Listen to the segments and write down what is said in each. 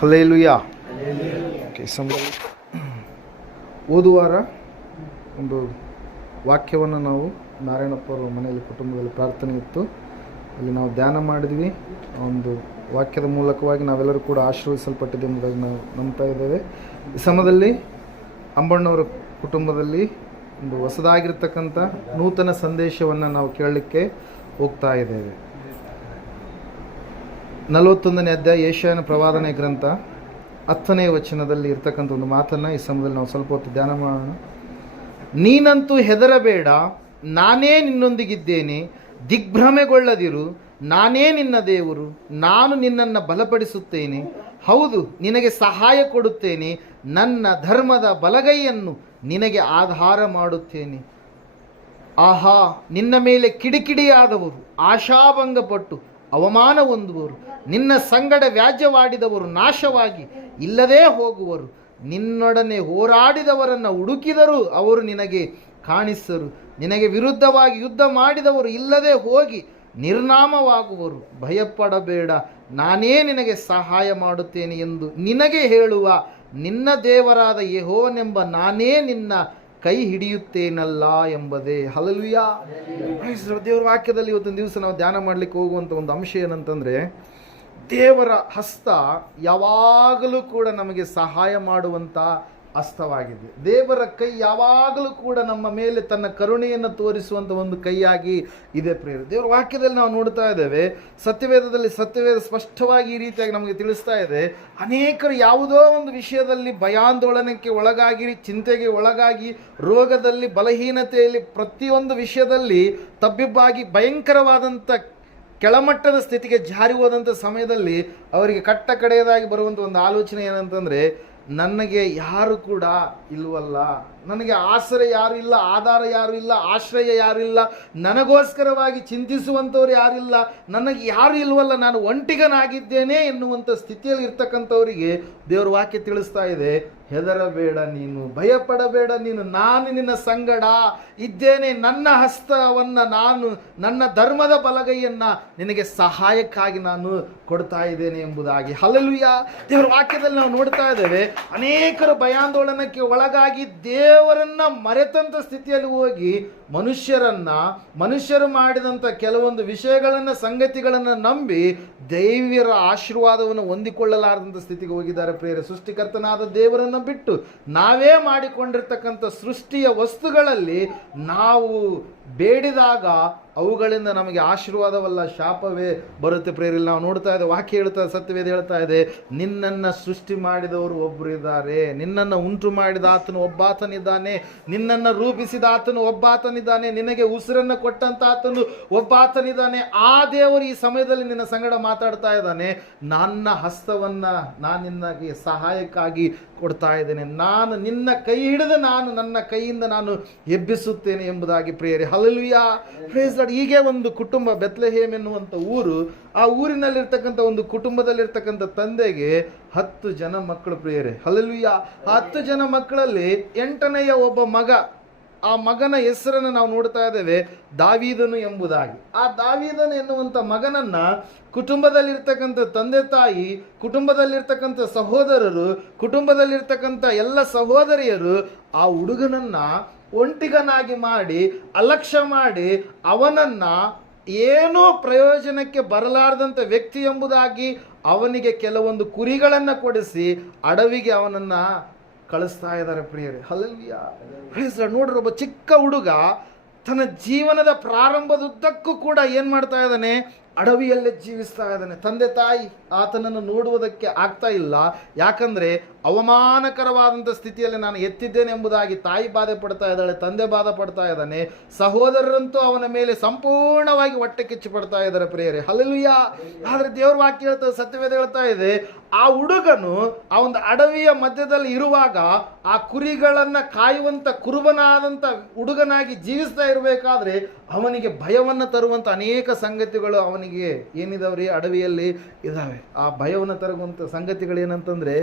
Hallelujah. ಓದುವಾರ ಒಂದು ವಾಕ್ಯವನ್ನು ನಾವು ನಾರಾಯಣಪ್ಪರ ಮನೆಯಲ್ಲಿ ಕುಟುಂಬದಲ್ಲಿ ಪ್ರಾರ್ಥನೆ ಇತ್ತು, ಅಲ್ಲಿ ನಾವು ಧ್ಯಾನ ಮಾಡಿದ್ವಿ. ಒಂದು ವಾಕ್ಯದ ಮೂಲಕವಾಗಿ ನಾವೆಲ್ಲರೂ ಕೂಡ ಆಶೀರ್ವದಿಸಲ್ಪಟ್ಟಿದೆ ಎಂಬುದಾಗಿ ನಾವು ನಂಬ್ತಾ ಇದ್ದೇವೆ. ಈ ಸಮಯದಲ್ಲಿ ಅಂಬಣ್ಣವರ ಕುಟುಂಬದಲ್ಲಿ ಒಂದು ಹೊಸದಾಗಿರ್ತಕ್ಕಂಥ ನೂತನ ಸಂದೇಶವನ್ನು ನಾವು ಕೇಳಲಿಕ್ಕೆ ಹೋಗ್ತಾ ಇದ್ದೇವೆ. 41ನೇ ಅಧ್ಯಾಯ ಯೆಶಾಯನ ಪ್ರವಾದನೆ ಗ್ರಂಥ 10ನೇ ವಚನದಲ್ಲಿ ಇರ್ತಕ್ಕಂಥ ಒಂದು ಮಾತನ್ನು ಈ ಸಮಯದಲ್ಲಿ ನಾವು ಸ್ವಲ್ಪ ಹೊತ್ತು ಧ್ಯಾನ ಮಾಡೋಣ. ನೀನಂತೂ ಹೆದರಬೇಡ, ನಾನೇ ನಿನ್ನೊಂದಿಗಿದ್ದೇನೆ, ದಿಗ್ಭ್ರಮೆಗೊಳ್ಳದಿರು, ನಾನೇ ನಿನ್ನ ದೇವರು, ನಾನು ನಿನ್ನನ್ನು ಬಲಪಡಿಸುತ್ತೇನೆ, ಹೌದು ನಿನಗೆ ಸಹಾಯ ಕೊಡುತ್ತೇನೆ, ನನ್ನ ಧರ್ಮದ ಬಲಗೈಯನ್ನು ನಿನಗೆ ಆಧಾರ ಮಾಡುತ್ತೇನೆ. ಆಹಾ, ನಿನ್ನ ಮೇಲೆ ಕಿಡಿಕಿಡಿಯಾದವರು ಆಶಾಭಂಗಪಟ್ಟು ಅವಮಾನ ಹೊಂದುವರು, ನಿನ್ನ ಸಂಗಡ ವ್ಯಾಜ್ಯವಾಡಿದವರು ನಾಶವಾಗಿ ಇಲ್ಲದೇ ಹೋಗುವರು, ನಿನ್ನೊಡನೆ ಹೋರಾಡಿದವರನ್ನು ಹುಡುಕಿದರೂ ಅವರು ನಿನಗೆ ಕಾಣಿಸರು, ನಿನಗೆ ವಿರುದ್ಧವಾಗಿ ಯುದ್ಧ ಮಾಡಿದವರು ಇಲ್ಲದೆ ಹೋಗಿ ನಿರ್ನಾಮವಾಗುವರು. ಭಯಪಡಬೇಡ, ನಾನೇ ನಿನಗೆ ಸಹಾಯ ಮಾಡುತ್ತೇನೆ ಎಂದು ನಿನಗೆ ಹೇಳುವ ನಿನ್ನ ದೇವರಾದ ಯೆಹೋವನೆಂಬ ನಾನೇ ನಿನ್ನ ಕೈ ಹಿಡಿಯುತ್ತೇನಲ್ಲ ಎಂಬುದೇ. ಹಲ್ಲೆಲೂಯಾ. ದೇವರ ವಾಕ್ಯದಲ್ಲಿ ಇವತ್ತೊಂದು ದಿವಸ ನಾವು ಧ್ಯಾನ ಮಾಡಲಿಕ್ಕೆ ಹೋಗುವಂಥ ಒಂದು ಅಂಶ ಏನಂತಂದರೆ, ದೇವರ ಹಸ್ತ ಯಾವಾಗಲೂ ಕೂಡ ನಮಗೆ ಸಹಾಯ ಮಾಡುವಂಥ ಹಸ್ತವಾಗಿದೆ. ದೇವರ ಕೈ ಯಾವಾಗಲೂ ಕೂಡ ನಮ್ಮ ಮೇಲೆ ತನ್ನ ಕರುಣೆಯನ್ನು ತೋರಿಸುವಂಥ ಒಂದು ಕೈಯಾಗಿ ಇದೆ ಪ್ರಿಯರೇ. ದೇವರ ವಾಕ್ಯದಲ್ಲಿ ನಾವು ನೋಡ್ತಾ ಇದ್ದೇವೆ, ಸತ್ಯವೇದ ಸ್ಪಷ್ಟವಾಗಿ ಈ ರೀತಿಯಾಗಿ ನಮಗೆ ತಿಳಿಸ್ತಾ ಇದೆ. ಅನೇಕರು ಯಾವುದೋ ಒಂದು ವಿಷಯದಲ್ಲಿ ಭಯಾಂದೋಲನಕ್ಕೆ ಒಳಗಾಗಿ, ಚಿಂತೆಗೆ ಒಳಗಾಗಿ, ರೋಗದಲ್ಲಿ, ಬಲಹೀನತೆಯಲ್ಲಿ, ಪ್ರತಿಯೊಂದು ವಿಷಯದಲ್ಲಿ ತಬ್ಬಿಬ್ಬಾಗಿ ಭಯಂಕರವಾದಂಥ ಕೆಳಮಟ್ಟದ ಸ್ಥಿತಿಗೆ ಜಾರಿ ಹೋದಂಥ ಸಮಯದಲ್ಲಿ ಅವರಿಗೆ ಕಟ್ಟ ಕಡೆಯದಾಗಿ ಬರುವಂಥ ಒಂದು ಆಲೋಚನೆ ಏನಂತಂದರೆ, ನನಗೆ ಯಾರು ಕೂಡ ಇಲ್ವಲ್ಲ, ನನಗೆ ಆಸರೆ ಯಾರು ಇಲ್ಲ, ಆಧಾರ ಯಾರು ಇಲ್ಲ, ಆಶ್ರಯ ಯಾರು ಇಲ್ಲ, ನನಗೋಸ್ಕರವಾಗಿ ಚಿಂತಿಸುವಂಥವ್ರು ಯಾರಿಲ್ಲ, ನನಗೆ ಯಾರು ಇಲ್ವಲ್ಲ, ನಾನು ಒಂಟಿಗನಾಗಿದ್ದೇನೆ ಎನ್ನುವಂಥ ಸ್ಥಿತಿಯಲ್ಲಿ ಇರ್ತಕ್ಕಂಥವರಿಗೆ ದೇವರ ವಾಕ್ಯ ತಿಳಿಸ್ತಾ ಇದೆ, ಹೆದರಬೇಡ ನೀನು, ಭಯಪಡಬೇಡ ನೀನು, ನಾನು ನಿನ್ನ ಸಂಗಡ ಇದ್ದೇನೆ, ನನ್ನ ಹಸ್ತವನ್ನು ನಾನು, ನನ್ನ ಧರ್ಮದ ಬಲಗೈಯನ್ನು ನಿನಗೆ ಸಹಾಯಕ್ಕಾಗಿ ನಾನು ಕೊಡ್ತಾ ಇದ್ದೇನೆ ಎಂಬುದಾಗಿ. ಹಲ್ಲೆಲೂಯಾ. ದೇವರ ವಾಕ್ಯದಲ್ಲಿ ನಾವು ನೋಡ್ತಾ ಇದ್ದೇವೆ, ಅನೇಕರು ಭಯಾಂದೋಲನಕ್ಕೆ ಒಳಗಾಗಿ ದೇವರನ್ನ ಮರೆತಂಥ ಸ್ಥಿತಿಯಲ್ಲಿ ಹೋಗಿ ಮನುಷ್ಯರು ಮಾಡಿದಂಥ ಕೆಲವೊಂದು ವಿಷಯಗಳನ್ನು, ಸಂಗತಿಗಳನ್ನು ನಂಬಿ ದೈವ್ಯರ ಆಶೀರ್ವಾದವನ್ನು ಹೊಂದಿಕೊಳ್ಳಲಾರದಂಥ ಸ್ಥಿತಿಗೆ ಹೋಗಿದ್ದಾರೆ ಪ್ರಿಯರೇ. ಸೃಷ್ಟಿಕರ್ತನಾದ ದೇವರನ್ನು ಬಿಟ್ಟು ನಾವೇ ಮಾಡಿಕೊಂಡಿರ್ತಕ್ಕಂಥ ಸೃಷ್ಟಿಯ ವಸ್ತುಗಳಲ್ಲಿ ನಾವು ಬೇಡಿದಾಗ ಅವುಗಳಿಂದ ನಮಗೆ ಆಶೀರ್ವಾದವಲ್ಲ ಶಾಪವೇ ಬರುತ್ತೆ ಪ್ರೇರಿಲ್. ನಾವು ನೋಡ್ತಾ ಇದ್ದೇವೆ, ವಾಕ್ಯ ಹೇಳ್ತಾ, ಸತ್ಯವೇದ ಹೇಳ್ತಾ ಇದೆ, ನಿನ್ನನ್ನು ಸೃಷ್ಟಿ ಮಾಡಿದವರು ಒಬ್ಬರು ಇದ್ದಾರೆ, ನಿನ್ನನ್ನು ಉಂಟು ಮಾಡಿದ ಆತನು ಒಬ್ಬಾತನಿದ್ದಾನೆ, ನಿನ್ನನ್ನು ರೂಪಿಸಿದ ಆತನು ಒಬ್ಬಾತನಿದ್ದಾನೆ, ನಿನಗೆ ಉಸಿರನ್ನು ಕೊಟ್ಟಂತ ಆತನು ಒಬ್ಬಾತನಿದ್ದಾನೆ. ಆ ದೇವರು ಈ ಸಮಯದಲ್ಲಿ ನಿನ್ನ ಸಂಗಡ ಮಾತಾಡ್ತಾ ಇದ್ದಾನೆ, ನನ್ನ ಹಸ್ತವನ್ನು ನಾನು ನಿನಗೆ ಸಹಾಯಕ್ಕಾಗಿ ಕೊಡ್ತಾ ಇದ್ದೇನೆ, ನಾನು ನಿನ್ನ ಕೈ ಹಿಡಿದು ನನ್ನ ಕೈಯಿಂದ ನಾನು ಎಬ್ಬಿಸುತ್ತೇನೆ ಎಂಬುದಾಗಿ ಪ್ರಿಯರೇ. ಹಲ್ಲೆಲೂಯಾ. Praise Lord. ಹೀಗೆ ಒಂದು ಕುಟುಂಬ, ಬೆತ್ಲೆಹೇಮ್ ಎನ್ನುವಂಥ ಊರು, ಆ ಊರಿನಲ್ಲಿರ್ತಕ್ಕಂಥ ಒಂದು ಕುಟುಂಬದಲ್ಲಿರ್ತಕ್ಕಂಥ ತಂದೆಗೆ 10 ಜನ ಮಕ್ಕಳು ಪ್ರಿಯರೇ. ಹಲ್ಲೆಲೂಯಾ. ಆ 10 ಜನ ಮಕ್ಕಳಲ್ಲಿ 8ನೆಯ ಒಬ್ಬ ಮಗ, ಆ ಮಗನ ಹೆಸರನ್ನು ನಾವು ನೋಡ್ತಾ ಇದ್ದೇವೆ ದಾವೀದನು ಎಂಬುದಾಗಿ. ಆ ದಾವೀದನು ಎನ್ನುವಂಥ ಮಗನನ್ನ ಕುಟುಂಬದಲ್ಲಿರ್ತಕ್ಕಂಥ ತಂದೆ ತಾಯಿ, ಕುಟುಂಬದಲ್ಲಿರ್ತಕ್ಕಂಥ ಸಹೋದರರು, ಕುಟುಂಬದಲ್ಲಿರ್ತಕ್ಕಂಥ ಎಲ್ಲ ಸಹೋದರಿಯರು ಆ ಹುಡುಗನನ್ನ ಒಂಟಿಗನಾಗಿ ಮಾಡಿ, ಅಲಕ್ಷ್ಯ ಮಾಡಿ, ಅವನನ್ನ ಏನೂ ಪ್ರಯೋಜನಕ್ಕೆ ಬರಲಾರದಂಥ ವ್ಯಕ್ತಿ ಎಂಬುದಾಗಿ ಅವನಿಗೆ ಕೆಲವೊಂದು ಕುರಿಗಳನ್ನು ಕೊಡಿಸಿ ಅಡವಿಗೆ ಅವನನ್ನು ಕಳಿಸ್ತಾ ಇದ್ದಾರೆ ಪ್ರಿಯರೇ. ಹಲ್ಲೆಲೂಯಾ. Praise Lord. ನೋಡ್ರಿ, ಒಬ್ಬ ಚಿಕ್ಕ ಹುಡುಗ ತನ್ನ ಜೀವನದ ಪ್ರಾರಂಭದುದ್ದಕ್ಕೂ ಕೂಡ ಏನು ಮಾಡ್ತಾ ಇದ್ದಾನೆ, ಅಡವಿಯಲ್ಲೇ ಜೀವಿಸ್ತಾ ಇದ್ದಾನೆ. ತಂದೆ ತಾಯಿ ಆತನನ್ನು ನೋಡುವುದಕ್ಕೆ ಆಗ್ತಾ ಇಲ್ಲ, ಯಾಕಂದರೆ ಅವಮಾನಕರವಾದಂಥ ಸ್ಥಿತಿಯಲ್ಲಿ ನಾನು ಎತ್ತಿದ್ದೇನೆ ಎಂಬುದಾಗಿ ತಾಯಿ ಬಾಧೆ ಪಡ್ತಾ ಇದ್ದಾಳೆ, ತಂದೆ ಬಾಧೆ ಪಡ್ತಾ ಇದ್ದಾನೆ, ಸಹೋದರರಂತೂ ಅವನ ಮೇಲೆ ಸಂಪೂರ್ಣವಾಗಿ ಹೊಟ್ಟೆ ಕಿಚ್ಚು ಪಡ್ತಾ ಇದ್ದಾರೆ ಪ್ರಿಯರೇ. ಹಲ್ಲೆಲೂಯಾ. ಆದರೆ ದೇವ್ರ ವಾಕ್ಯ ಹೇಳ್ತಾ, ಸತ್ಯವೇದ ಹೇಳ್ತಾ ಇದೆ, ಆ ಹುಡುಗನು ಆ ಒಂದು ಅಡವಿಯ ಮಧ್ಯದಲ್ಲಿ ಇರುವಾಗ ಆ ಕುರಿಗಳನ್ನು ಕಾಯುವಂಥ ಕುರುಬನಾದಂಥ ಹುಡುಗನಾಗಿ ಜೀವಿಸ್ತಾ ಇರಬೇಕಾದ್ರೆ ಅವನಿಗೆ ಭಯವನ್ನು ತರುವಂಥ ಅನೇಕ ಸಂಗತಿಗಳು ಅವನಿಗೆ ಏನಿದಾವ್ರಿ ಅಡವಿಯಲ್ಲಿ ಇದ್ದಾವೆ. ಆ ಭಯವನ್ನು ತರುವಂಥ ಸಂಗತಿಗಳು ಏನಂತಂದರೆ,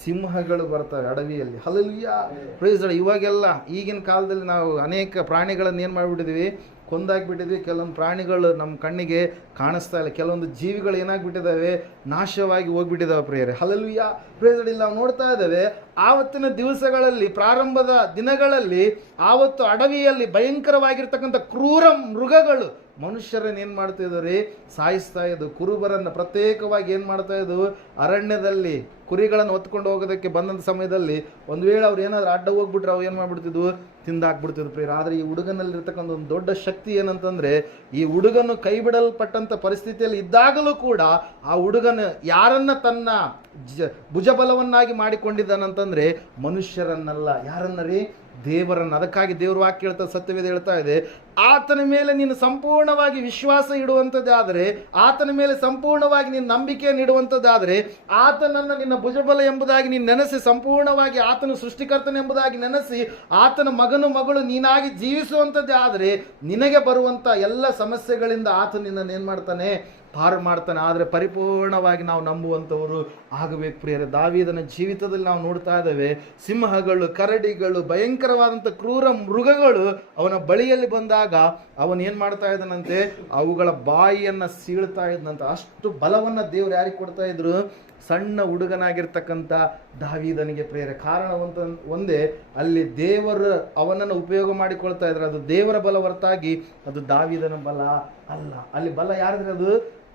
ಸಿಂಹಗಳು ಬರ್ತವೆ ಅಡವಿಯಲ್ಲಿ. ಹಲ್ಲೆಲೂಯಾ. Praise Lord. ಇವಾಗೆಲ್ಲ ಈಗಿನ ಕಾಲದಲ್ಲಿ ನಾವು ಅನೇಕ ಪ್ರಾಣಿಗಳನ್ನು ಏನು ಮಾಡಿಬಿಟ್ಟಿದ್ದೀವಿ, ಕೊಂದಾಗ್ಬಿಟ್ಟಿದ್ವಿ. ಕೆಲವೊಂದು ಪ್ರಾಣಿಗಳು ನಮ್ಮ ಕಣ್ಣಿಗೆ ಕಾಣಿಸ್ತಾ ಇಲ್ಲ, ಕೆಲವೊಂದು ಜೀವಿಗಳು ಏನಾಗ್ಬಿಟ್ಟಿದ್ದಾವೆ, ನಾಶವಾಗಿ ಹೋಗ್ಬಿಟ್ಟಿದ್ದಾವೆ ಪ್ರಿಯರೇ. ಹಲ್ಲೆಲೂಯಾ. ಪ್ರಿಯರೇ, ನಾವು ನೋಡ್ತಾ ಇದ್ದೇವೆ ಆವತ್ತಿನ ದಿವಸಗಳಲ್ಲಿ, ಪ್ರಾರಂಭದ ದಿನಗಳಲ್ಲಿ, ಆವತ್ತು ಅಡವಿಯಲ್ಲಿ ಭಯಂಕರವಾಗಿರ್ತಕ್ಕಂಥ ಕ್ರೂರ ಮೃಗಗಳು ಮನುಷ್ಯರನ್ನು ಏನು ಮಾಡ್ತಾ ಇದ್ದಾರೆ, ಸಾಯಿಸ್ತಾ ಇದ್ದು. ಕುರುಬರನ್ನು ಪ್ರತ್ಯೇಕವಾಗಿ ಏನು ಮಾಡ್ತಾ ಇದ್ವು, ಅರಣ್ಯದಲ್ಲಿ ಕುರಿಗಳನ್ನು ಹೊತ್ಕೊಂಡು ಹೋಗೋದಕ್ಕೆ ಬಂದಂಥ ಸಮಯದಲ್ಲಿ ಒಂದು ವೇಳೆ ಅವ್ರು ಏನಾದ್ರು ಅಡ್ಡ ಹೋಗ್ಬಿಟ್ರೆ ಅವು ಏನು ಮಾಡ್ಬಿಡ್ತಿದ್ವು, ತಿಂದಾಕ್ಬಿಡ್ತಿದ್ವು ಪ್ರಿಯರೇ. ಆದರೆ ಈ ಹುಡುಗನಲ್ಲಿರ್ತಕ್ಕಂಥ ಒಂದು ದೊಡ್ಡ ಶಕ್ತಿ ಏನಂತಂದರೆ, ಈ ಹುಡುಗನು ಕೈ ಬಿಡಲ್ಪಟ್ಟಂಥ ಪರಿಸ್ಥಿತಿಯಲ್ಲಿ ಇದ್ದಾಗಲೂ ಕೂಡ ಆ ಹುಡುಗನು ಯಾರನ್ನ ತನ್ನ ಭುಜಬಲವನ್ನಾಗಿ ಮಾಡಿಕೊಂಡಿದ್ದಾನಂತಂದರೆ ಮನುಷ್ಯರನ್ನಲ್ಲ, ಯಾರನ್ನ ರೀ, ದೇವರನ್ನು. ಅದಕ್ಕಾಗಿ ದೇವರು ವಾಕ್ಯ ಹೇಳ್ತಾ, ಸತ್ಯವೇದ ಹೇಳ್ತಾ ಇದೆ, ಆತನ ಮೇಲೆ ನೀನು ಸಂಪೂರ್ಣವಾಗಿ ವಿಶ್ವಾಸ ಇಡುವಂಥದ್ದಾದರೆ, ಆತನ ಮೇಲೆ ಸಂಪೂರ್ಣವಾಗಿ ನೀನು ನಂಬಿಕೆಯನ್ನು ಇಡುವಂಥದ್ದಾದರೆ, ಆತನನ್ನು ನಿನ್ನ ಭುಜಬಲ ಎಂಬುದಾಗಿ ನೀನು ನೆನೆಸಿ, ಸಂಪೂರ್ಣವಾಗಿ ಆತನು ಸೃಷ್ಟಿಕರ್ತನೆಂಬುದಾಗಿ ನೆನೆಸಿ, ಆತನ ಮಗನು ಮಗಳು ನೀನಾಗಿ ಜೀವಿಸುವಂಥದ್ದೇ ಆದರೆ ನಿನಗೆ ಬರುವಂಥ ಎಲ್ಲ ಸಮಸ್ಯೆಗಳಿಂದ ಆತ ನಿನ್ನನ್ನು ಏನು ಮಾಡ್ತಾನೆ, ಪಾರು ಮಾಡ್ತಾನೆ. ಆದರೆ ಪರಿಪೂರ್ಣವಾಗಿ ನಾವು ನಂಬುವಂಥವರು ಆಗಬೇಕು ಪ್ರಿಯರೇ. ದಾವೀದನ ಜೀವಿತದಲ್ಲಿ ನಾವು ನೋಡ್ತಾ ಇದ್ದೇವೆ, ಸಿಂಹಗಳು, ಕರಡಿಗಳು, ಭಯಂಕರವಾದಂಥ ಕ್ರೂರ ಮೃಗಗಳು ಅವನ ಬಳಿಯಲ್ಲಿ ಬಂದಾಗ ಅವನು ಏನು ಮಾಡ್ತಾ ಇದ್ದಾನಂತೆ, ಅವುಗಳ ಬಾಯಿಯನ್ನು ಸೀಳ್ತಾ ಇದ್ದಂತ. ಅಷ್ಟು ಬಲವನ್ನು ದೇವರು ಯಾರಿಗೆ ಕೊಡ್ತಾ ಇದ್ರು, ಸಣ್ಣ ಹುಡುಗನಾಗಿರ್ತಕ್ಕಂಥ ದಾವೀದನಿಗೆ ಪ್ರಿಯರೇ. ಕಾರಣ ಒಂದೇ, ಅಲ್ಲಿ ದೇವರು ಅವನನ್ನು ಉಪಯೋಗ ಮಾಡಿಕೊಳ್ತಾ ಇದ್ರು. ಅದು ದೇವರ ಬಲ ಹೊರತಾಗಿ ಅದು ದಾವೀದನ ಬಲ ಅಲ್ಲ. ಅಲ್ಲಿ ಬಲ ಯಾರಿದ್ರೆ ಅದು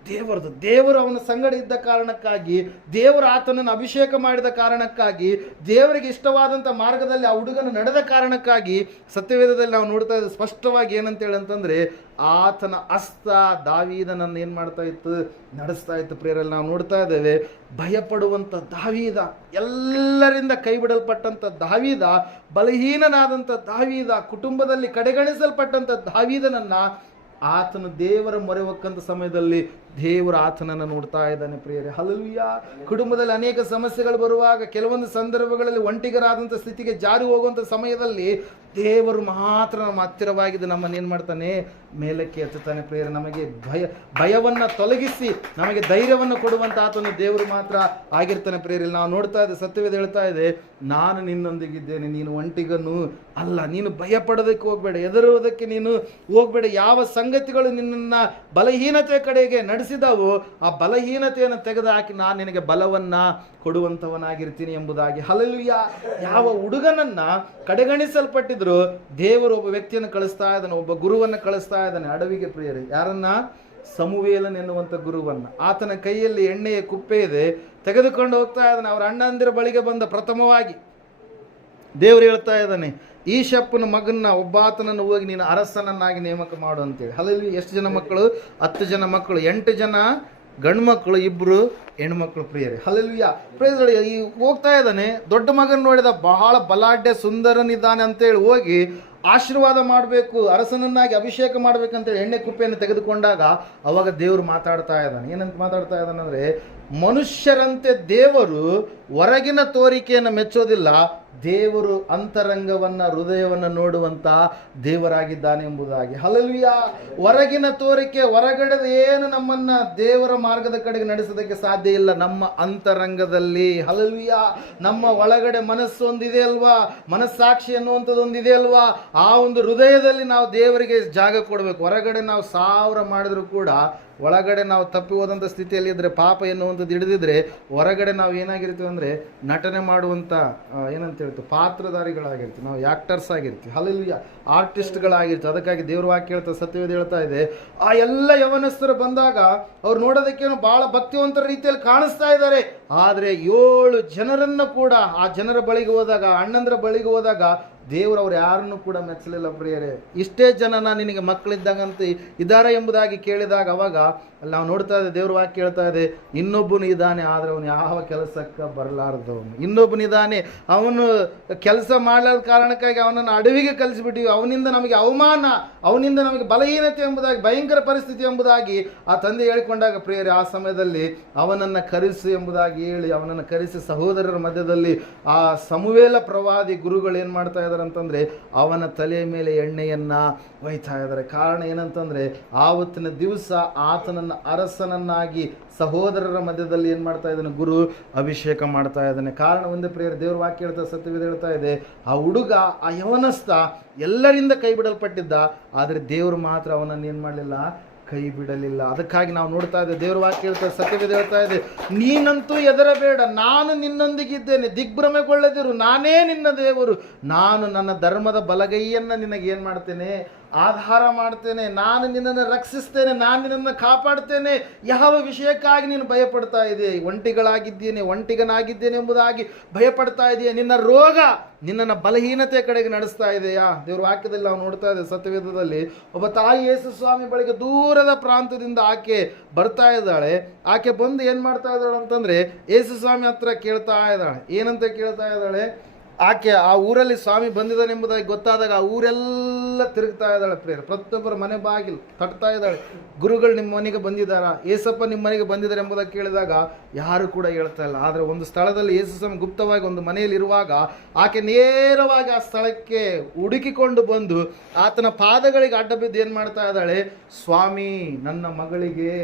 ದೇವರದು. ದೇವರು ಅವನ ಸಂಗಡ ಇದ್ದ ಕಾರಣಕ್ಕಾಗಿ, ದೇವರು ಆತನನ್ನು ಅಭಿಷೇಕ ಮಾಡಿದ ಕಾರಣಕ್ಕಾಗಿ, ದೇವರಿಗೆ ಇಷ್ಟವಾದಂಥ ಮಾರ್ಗದಲ್ಲಿ ಆ ಹುಡುಗನು ನಡೆದ ಕಾರಣಕ್ಕಾಗಿ ಸತ್ಯವೇದದಲ್ಲಿ ನಾವು ನೋಡ್ತಾ ಇದ್ದೇವೆ ಸ್ಪಷ್ಟವಾಗಿ ಏನಂತೇಳಿ ಅಂತಂದರೆ, ಆತನ ಹಸ್ತ ದಾವೀದನನ್ನು ಏನು ಮಾಡ್ತಾ ಇತ್ತು, ನಡೆಸ್ತಾ ಇತ್ತು ಪ್ರಿಯರಲ್ಲಿ. ನಾವು ನೋಡ್ತಾ ಇದ್ದೇವೆ ಭಯಪಡುವಂಥ ದಾವೀದ, ಎಲ್ಲರಿಂದ ಕೈ ಬಿಡಲ್ಪಟ್ಟಂಥ ದಾವೀದ, ಬಲಹೀನನಾದಂಥ ದಾವೀದ, ಕುಟುಂಬದಲ್ಲಿ ಕಡೆಗಣಿಸಲ್ಪಟ್ಟಂಥ ದಾವೀದನನ್ನು ಆತನು ದೇವರ ಮೊರೆ ಹೊಕ್ಕಂಥ ಸಮಯದಲ್ಲಿ ದೇವರು ಆತನನ್ನು ನೋಡ್ತಾ ಇದ್ದಾನೆ ಪ್ರಿಯರೇ. ಹಲ್ಲೆಲೂಯಾ. ಕುಟುಂಬದಲ್ಲಿ ಅನೇಕ ಸಮಸ್ಯೆಗಳು ಬರುವಾಗ, ಕೆಲವೊಂದು ಸಂದರ್ಭಗಳಲ್ಲಿ ಒಂಟಿಗರಾದಂಥ ಸ್ಥಿತಿಗೆ ಜಾರಿ ಹೋಗುವಂಥ ಸಮಯದಲ್ಲಿ ದೇವರು ಮಾತ್ರ ನಮ್ಮ ಹತ್ತಿರವಾಗಿದ್ದು ನಮ್ಮನ್ನು ಏನು ಮಾಡ್ತಾನೆ, ಮೇಲಕ್ಕೆ ಎತ್ತುತ್ತಾನೆ ಪ್ರಿಯರೇ. ನಮಗೆ ಭಯವನ್ನು ತೊಲಗಿಸಿ ನಮಗೆ ಧೈರ್ಯವನ್ನು ಕೊಡುವಂಥ ಆತನು ದೇವರು ಮಾತ್ರ ಆಗಿರ್ತಾನೆ ಪ್ರಿಯರೇ. ನಾವು ನೋಡ್ತಾ ಇದ್ದೆ, ಸತ್ಯವೇದ ಹೇಳ್ತಾ ಇದೆ, ನಾನು ನಿನ್ನೊಂದಿಗಿದ್ದೇನೆ, ನೀನು ಒಂಟಿಗನು ಅಲ್ಲ. ನೀನು ಭಯ ಪಡೋದಕ್ಕೆ ಹೋಗಬೇಡ, ಹೆದರುವುದಕ್ಕೆ ನೀನು ಹೋಗಬೇಡ. ಯಾವ ಸಂಗತಿಗಳು ನಿನ್ನನ್ನು ಬಲಹೀನತೆ ಕಡೆಗೆ ನಡೆಸಿದವು, ಆ ಬಲಹೀನತೆಯನ್ನು ತೆಗೆದುಹಾಕಿ ನಾನು ನಿನಗೆ ಬಲವನ್ನು ಕೊಡುವಂಥವನಾಗಿರ್ತೀನಿ ಎಂಬುದಾಗಿ. ಹಲ್ಲೆಲೂಯಾ. ಯಾವ ಹುಡುಗನನ್ನ ಕಡೆಗಣಿಸಲ್ಪಟ್ಟಿದ್ರು, ದೇವರು ಒಬ್ಬ ವ್ಯಕ್ತಿಯನ್ನು ಕಳಿಸ್ತಾ ಇದ್ದಾನೆ, ಒಬ್ಬ ಗುರುವನ್ನು ಕಳಿಸ್ತಾ ಇದ್ದಾನೆ ಅಡವಿಗೆ ಪ್ರಿಯರೇ. ಯಾರನ್ನ? ಸಮುವೇಲನ್ ಎನ್ನುವಂಥ ಗುರುವನ್ನು. ಆತನ ಕೈಯಲ್ಲಿ ಎಣ್ಣೆಯ ಕುಪ್ಪೆ ಇದೆ, ತೆಗೆದುಕೊಂಡು ಹೋಗ್ತಾ ಇದ್ದಾನೆ. ಅವರ ಅಣ್ಣಂದಿರ ಬಳಿಗೆ ಬಂದ ಪ್ರಥಮವಾಗಿ ದೇವರು ಹೇಳ್ತಾ ಇದ್ದಾನೆ, ಈ ಶಪ್ಪನ ಮಗನ್ನ ಒಬ್ಬಾತನನ್ನು ಹೋಗಿ ನೀನು ಅರಸನನ್ನಾಗಿ ನೇಮಕ ಮಾಡು ಅಂತೇಳಿ. ಹಲ್ಲೆಲೂಯಾ. ಎಷ್ಟು ಜನ ಮಕ್ಕಳು? 10 ಜನ ಮಕ್ಕಳು, 8 ಜನ ಗಂಡು ಮಕ್ಕಳು, 2 ಹೆಣ್ಮಕ್ಳು ಪ್ರಿಯರೇ. ಹಲ್ಲೆಲೂಯಾ. ಪ್ರಿಯರೇ, ಈ ಹೋಗ್ತಾ ಇದ್ದಾನೆ, ದೊಡ್ಡ ಮಗನ ನೋಡಿದ, ಬಹಳ ಬಲಾಢ್ಯ ಸುಂದರನಿದ್ದಾನೆ ಅಂತೇಳಿ ಹೋಗಿ ಆಶೀರ್ವಾದ ಮಾಡಬೇಕು, ಅರಸನನ್ನಾಗಿ ಅಭಿಷೇಕ ಮಾಡಬೇಕಂತೇಳಿ ಎಣ್ಣೆ ಕುಪ್ಪೆಯನ್ನು ತೆಗೆದುಕೊಂಡಾಗ ಅವಾಗ ದೇವರು ಮಾತಾಡ್ತಾ ಇದ್ದಾನೆ. ಏನಂತ ಮಾತಾಡ್ತಾ ಇದ್ದಾನೆ ಅಂದರೆ, ಮನುಷ್ಯರಂತೆ ದೇವರು ಹೊರಗಿನ ತೋರಿಕೆಯನ್ನು ಮೆಚ್ಚೋದಿಲ್ಲ, ದೇವರು ಅಂತರಂಗವನ್ನು, ಹೃದಯವನ್ನು ನೋಡುವಂಥ ದೇವರಾಗಿದ್ದಾನೆ ಎಂಬುದಾಗಿ. ಹಲ್ಲೆಲೂಯಾ. ಹೊರಗಿನ ತೋರಿಕೆ, ಹೊರಗಡೆ ಏನು ನಮ್ಮನ್ನ ದೇವರ ಮಾರ್ಗದ ಕಡೆಗೆ ನಡೆಸೋದಕ್ಕೆ ಸಾಧ್ಯ ಇಲ್ಲ. ನಮ್ಮ ಅಂತರಂಗದಲ್ಲಿ, ಹಲ್ಲೆಲೂಯಾ, ನಮ್ಮ ಒಳಗಡೆ ಮನಸ್ಸು ಒಂದಿದೆ ಅಲ್ವಾ, ಮನಸ್ಸಾಕ್ಷಿ ಅನ್ನುವಂಥದ್ದು ಒಂದಿದೆ ಅಲ್ವಾ, ಆ ಒಂದು ಹೃದಯದಲ್ಲಿ ನಾವು ದೇವರಿಗೆ ಜಾಗ ಕೊಡಬೇಕು. ಹೊರಗಡೆ ನಾವು 1000 ಮಾಡಿದ್ರು ಕೂಡ ಒಳಗಡೆ ನಾವು ತಪ್ಪಿ ಹೋದಂಥ ಸ್ಥಿತಿಯಲ್ಲಿ ಇದ್ದರೆ, ಪಾಪ ಎನ್ನುವಂಥದ್ದು ಹಿಡಿದಿದ್ರೆ, ಹೊರಗಡೆ ನಾವು ಏನಾಗಿರ್ತೀವಿ ಅಂದರೆ ನಟನೆ ಮಾಡುವಂಥ ಏನಂತ ಹೇಳ್ತೀವಿ, ಪಾತ್ರಧಾರಿಗಳಾಗಿರ್ತೀವಿ, ನಾವು ಆ್ಯಕ್ಟರ್ಸ್ ಆಗಿರ್ತೀವಿ. ಹಲ್ಲೆಲೂಯಾ. ಆರ್ಟಿಸ್ಟ್ಗಳಾಗಿರ್ತೀವಿ. ಅದಕ್ಕಾಗಿ ದೇವ್ರ ವಾಕ್ಯ ಹೇಳ್ತಾ, ಸತ್ಯವೇದ ಹೇಳ್ತಾ ಇದೆ, ಆ ಎಲ್ಲ ಯವನಸ್ಥರು ಬಂದಾಗ ಅವ್ರು ನೋಡೋದಕ್ಕೇನು ಭಾಳ ಭಕ್ತಿವಂತರ ರೀತಿಯಲ್ಲಿ ಕಾಣಿಸ್ತಾ ಇದ್ದಾರೆ. ಆದರೆ 7 ಜನರನ್ನು ಕೂಡ ಆ ಜನರ ಬಳಿಗೆ ಹೋದಾಗ, ಅಣ್ಣಂದ್ರ ಬಳಿಗೆ ಹೋದಾಗ ದೇವರು ಅವ್ರು ಯಾರನ್ನು ಕೂಡ ಮೆಚ್ಚಲಿಲ್ಲ ಪ್ರಿಯರೇ. ಇಷ್ಟೇ ಜನನ ನಿನಗೆ ಮಕ್ಕಳಿದ್ದಂಗಂತ ಇದ್ದಾರೆ ಎಂಬುದಾಗಿ ಕೇಳಿದಾಗ ಅವಾಗ ಅಲ್ಲಿ ನಾವು ನೋಡ್ತಾ ಇದ್ದೆ, ದೇವ್ರ ವಾಕ್ಯ ಹೇಳ್ತಾ ಇದೆ, ಇನ್ನೊಬ್ಬನು ಇದ್ದಾನೆ ಆದರೆ ಅವನು ಯಾವ ಕೆಲಸಕ್ಕೆ ಬರಲಾರ್ದವನು. ಇನ್ನೊಬ್ಬನಿದ್ದಾನೆ, ಅವನು ಕೆಲಸ ಮಾಡಲಾದ ಕಾರಣಕ್ಕಾಗಿ ಅವನನ್ನು ಅಡವಿಗೆ ಕಲಿಸಿಬಿಟ್ಟಿವಿ, ಅವನಿಂದ ನಮಗೆ ಅವಮಾನ, ಅವನಿಂದ ನಮಗೆ ಬಲಹೀನತೆ ಎಂಬುದಾಗಿ, ಭಯಂಕರ ಪರಿಸ್ಥಿತಿ ಎಂಬುದಾಗಿ ಆ ತಂದೆ ಹೇಳಿಕೊಂಡಾಗ ಪ್ರಿಯರೇ, ಆ ಸಮಯದಲ್ಲಿ ಅವನನ್ನು ಕರೆಸು ಎಂಬುದಾಗಿ ಹೇಳಿ ಅವನನ್ನು ಕರೆಸಿ ಸಹೋದರರ ಮಧ್ಯದಲ್ಲಿ ಆ ಸಮುವೇಲ ಪ್ರವಾದಿ ಗುರುಗಳು ಏನು ಮಾಡ್ತಾ ಇದ್ದಾರೆ ಇದ್ದಾರೆ ಅಂತಂದರೆ ಅವನ ತಲೆಯ ಮೇಲೆ ಎಣ್ಣೆಯನ್ನು ಒಯ್ತಾ ಇದ್ದಾರೆ. ಕಾರಣ ಏನಂತಂದರೆ ಆವತ್ತಿನ ದಿವಸ ಆತನನ್ನು ಅರಸನನ್ನಾಗಿ ಸಹೋದರರ ಮಧ್ಯದಲ್ಲಿ ಏನು ಮಾಡ್ತಾ ಇದ್ದಾನೆ, ಗುರು ಅಭಿಷೇಕ ಮಾಡ್ತಾ ಇದ್ದಾನೆ. ಕಾರಣ ಒಂದೇ ಪ್ರಿಯರೇ, ದೇವ್ರ ವಾಕ್ಯ ಹೇಳ್ತಾ, ಸತ್ಯವೇದ ಹೇಳ್ತಾ ಇದೆ, ಆ ಹುಡುಗ, ಆ ಯವನಸ್ಥ ಎಲ್ಲರಿಂದ ಕೈ ಬಿಡಲ್ಪಟ್ಟಿದ್ದ, ಆದರೆ ದೇವರು ಮಾತ್ರ ಅವನನ್ನು ಏನು ಮಾಡಲಿಲ್ಲ, ಕೈ ಬಿಡಲಿಲ್ಲ. ಅದಕ್ಕಾಗಿ ನಾವು ನೋಡ್ತಾ ಇದ್ದೇವೆ, ದೇವ್ರ ವಾಕ್ಯ ಹೇಳ್ತಾ, ಸತ್ಯವೇದ ಹೇಳ್ತಾ ಇದೆ, ನೀನಂತೂ ಹೆದರಬೇಡ, ನಾನು ನಿನ್ನೊಂದಿಗಿದ್ದೇನೆ, ದಿಗ್ಭ್ರಮೆಗೊಳ್ಳದಿರು, ನಾನೇ ನಿನ್ನ ದೇವರು, ನಾನು ನನ್ನ ಧರ್ಮದ ಬಲಗೈಯನ್ನು ನಿನಗೆ ಏನು ಮಾಡ್ತೇನೆ, ಆಧಾರ ಮಾಡ್ತೇನೆ, ನಾನು ನಿನ್ನನ್ನು ರಕ್ಷಿಸ್ತೇನೆ, ನಾನು ನಿನ್ನನ್ನು ಕಾಪಾಡ್ತೇನೆ. ಯಾವ ವಿಷಯಕ್ಕಾಗಿ ನೀನು ಭಯಪಡ್ತಾ ಇದೆಯೇ? ಒಂಟಿಗನಾಗಿದ್ದೇನೆ ಎಂಬುದಾಗಿ ಭಯಪಡ್ತಾ ಇದೆಯಾ? ನಿನ್ನ ರೋಗ ನಿನ್ನನ್ನು ಬಲಹೀನತೆ ಕಡೆಗೆ ನಡೆಸ್ತಾ ಇದೆಯಾ? ದೇವ್ರ ವಾಕ್ಯದಲ್ಲಿ ನಾವು ನೋಡ್ತಾ ಇದ್ದೇವೆ, ಸತ್ಯವೇದದಲ್ಲಿ ಒಬ್ಬ ತಾಯಿ ಯೇಸು ಸ್ವಾಮಿ ಬಳಿಗೆ ದೂರದ ಪ್ರಾಂತದಿಂದ ಆಕೆ ಬರ್ತಾ ಇದ್ದಾಳೆ. ಆಕೆ ಬಂದು ಏನು ಮಾಡ್ತಾ ಇದ್ದಾಳೆ ಅಂತಂದರೆ, ಯೇಸು ಸ್ವಾಮಿ ಹತ್ರ ಕೇಳ್ತಾ ಇದ್ದಾಳೆ. ಏನಂತ ಕೇಳ್ತಾ ಇದ್ದಾಳೆ? ಆಕೆ ಆ ಊರಲ್ಲಿ ಸ್ವಾಮಿ ಬಂದಿದ್ದಾನೆಂಬುದಾಗಿ ಗೊತ್ತಾದಾಗ ಆ ಊರೆಲ್ಲ ತಿರುಗ್ತಾ ಇದ್ದಾಳೆ ಪ್ರಿಯರೇ. ಪ್ರತಿಯೊಬ್ಬರ ಮನೆ ಬಾಗಿಲು ತಟ್ತಾ ಇದ್ದಾಳೆ, ಗುರುಗಳು ನಿಮ್ಮ ಮನೆಗೆ ಬಂದಿದ್ದಾರಾ, ಏಸಪ್ಪ ನಿಮ್ಮ ಮನೆಗೆ ಬಂದಿದ್ದಾರೆ ಎಂಬುದಾಗಿ ಕೇಳಿದಾಗ ಯಾರು ಕೂಡ ಹೇಳ್ತಾ ಇಲ್ಲ. ಆದರೆ ಒಂದು ಸ್ಥಳದಲ್ಲಿ ಯೇಸು ಸ್ವಾಮಿ ಗುಪ್ತವಾಗಿ ಒಂದು ಮನೆಯಲ್ಲಿ ಇರುವಾಗ ಆಕೆ ನೇರವಾಗಿ ಆ ಸ್ಥಳಕ್ಕೆ ಹುಡುಕಿಕೊಂಡು ಬಂದು ಆತನ ಪಾದಗಳಿಗೆ ಅಡ್ಡ ಬಿದ್ದು ಏನು ಮಾಡ್ತಾ ಇದ್ದಾಳೆ, ಸ್ವಾಮಿ, ನನ್ನ ಮಗಳಿಗೆ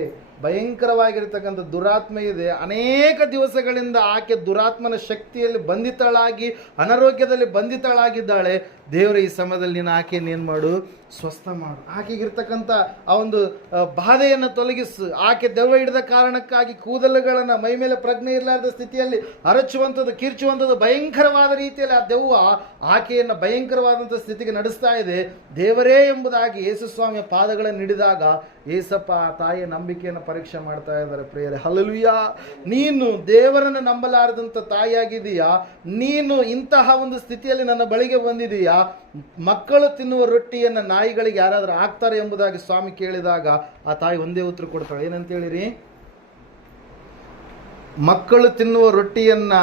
ಭಯಂಕರವಾಗಿರ್ತಕ್ಕಂಥ ದುರಾತ್ಮ ಇದೆ, ಅನೇಕ ದಿವಸಗಳಿಂದ ಆಕೆ ದುರಾತ್ಮನ ಶಕ್ತಿಯಲ್ಲಿ ಬಂಧಿತಳಾಗಿ ಅನಾರೋಗ್ಯದಲ್ಲಿ ಬಂಧಿತಳಾಗಿದ್ದಾಳೆ, ದೇವರ ಈ ಸಮಯದಲ್ಲಿ ನೀನು ಆಕೆಯನ್ನು ಏನು ಮಾಡು, ಸ್ವಸ್ಥ ಮಾಡು, ಆಕೆಗಿರ್ತಕ್ಕಂಥ ಆ ಒಂದು ಬಾಧೆಯನ್ನು ತೊಲಗಿಸು. ಆಕೆ ದೆವ್ವ ಹಿಡಿದ ಕಾರಣಕ್ಕಾಗಿ ಕೂದಲುಗಳನ್ನು ಮೈ ಮೇಲೆ ಪ್ರಜ್ಞೆ ಇರಲಾರದ ಸ್ಥಿತಿಯಲ್ಲಿ ಅರಚುವಂಥದ್ದು, ಕಿರ್ಚುವಂಥದ್ದು, ಭಯಂಕರವಾದ ರೀತಿಯಲ್ಲಿ ಆ ದೆವ್ವ ಆಕೆಯನ್ನು ಭಯಂಕರವಾದಂಥ ಸ್ಥಿತಿಗೆ ನಡೆಸ್ತಾ ಇದೆ. ದೇವರೇ ಎಂಬುದಾಗಿ ಯೇಸು ಸ್ವಾಮಿಯ ಪಾದಗಳನ್ನು ಹಿಡಿದಾಗ ಏಸಪ್ಪ ಆ ತಾಯಿಯ ನಂಬಿಕೆಯನ್ನು ಪರೀಕ್ಷೆ ಮಾಡ್ತಾ ಇದ್ದಾರೆ ಪ್ರಿಯರೇ. ಹಲ್ಲೆಲೂಯಾ. ನೀನು ದೇವರನ್ನು ನಂಬಲಾರದಂಥ ತಾಯಿಯಾಗಿದೆಯಾ? ನೀನು ಇಂತಹ ಒಂದು ಸ್ಥಿತಿಯಲ್ಲಿ ನನ್ನ ಬಳಿಗೆ ಬಂದಿದೆಯಾ? ಮಕ್ಕಳು ತಿನ್ನುವ ರೊಟ್ಟಿಯನ್ನು ನಾಯಿಗಳಿಗೆ ಯಾರಾದರೂ ಹಾಕ್ತಾರೆ ಎಂಬುದಾಗಿ ಸ್ವಾಮಿ ಕೇಳಿದಾಗ ಆ ತಾಯಿ ಒಂದೇ ಉತ್ತರ ಕೊಡ್ತಾಳೆ. ಏನಂತೇಳಿರಿ? ಮಕ್ಕಳು ತಿನ್ನುವ ರೊಟ್ಟಿಯನ್ನ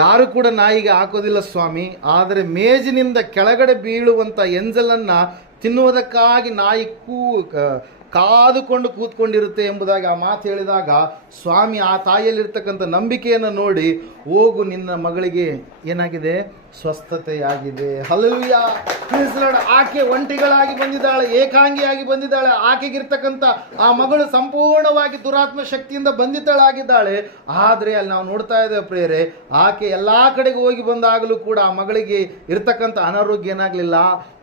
ಯಾರು ಕೂಡ ನಾಯಿಗೆ ಹಾಕೋದಿಲ್ಲ ಸ್ವಾಮಿ, ಆದರೆ ಮೇಜಿನಿಂದ ಕೆಳಗಡೆ ಬೀಳುವಂಥ ಎಂಜಲನ್ನು ತಿನ್ನುವುದಕ್ಕಾಗಿ ನಾಯಿ ಕಾದುಕೊಂಡು ಕೂತ್ಕೊಂಡಿರುತ್ತೆ ಎಂಬುದಾಗಿ ಆ ಮಾತು ಹೇಳಿದಾಗ ಸ್ವಾಮಿ ಆ ತಾಯಿಯಲ್ಲಿರ್ತಕ್ಕಂಥ ನಂಬಿಕೆಯನ್ನು ನೋಡಿ, ಹೋಗು, ನಿನ್ನ ಮಗಳಿಗೆ ಏನಾಗಿದೆ, ಸ್ವಸ್ಥತೆಯಾಗಿದೆ. ಹಲ್ಲೆಲೂಯಾ. ಆಕೆ ಒಂಟಿಗಳಾಗಿ ಬಂದಿದ್ದಾಳೆ, ಏಕಾಂಗಿಯಾಗಿ ಬಂದಿದ್ದಾಳೆ. ಆಕೆಗಿರ್ತಕ್ಕಂಥ ಆ ಮಗಳು ಸಂಪೂರ್ಣವಾಗಿ ದುರಾತ್ಮ ಶಕ್ತಿಯಿಂದ ಬಂಧಿತಳಾಗಿದ್ದಾಳೆ. ಆದರೆ ಅಲ್ಲಿ ನಾವು ನೋಡ್ತಾ ಇದ್ದೇವೆ ಪ್ರಿಯರೇ, ಆಕೆ ಎಲ್ಲ ಕಡೆಗೆ ಹೋಗಿ ಬಂದಾಗಲೂ ಕೂಡ ಆ ಮಗಳಿಗೆ ಇರ್ತಕ್ಕಂಥ ಅನಾರೋಗ್ಯ ಏನಾಗಲಿಲ್ಲ,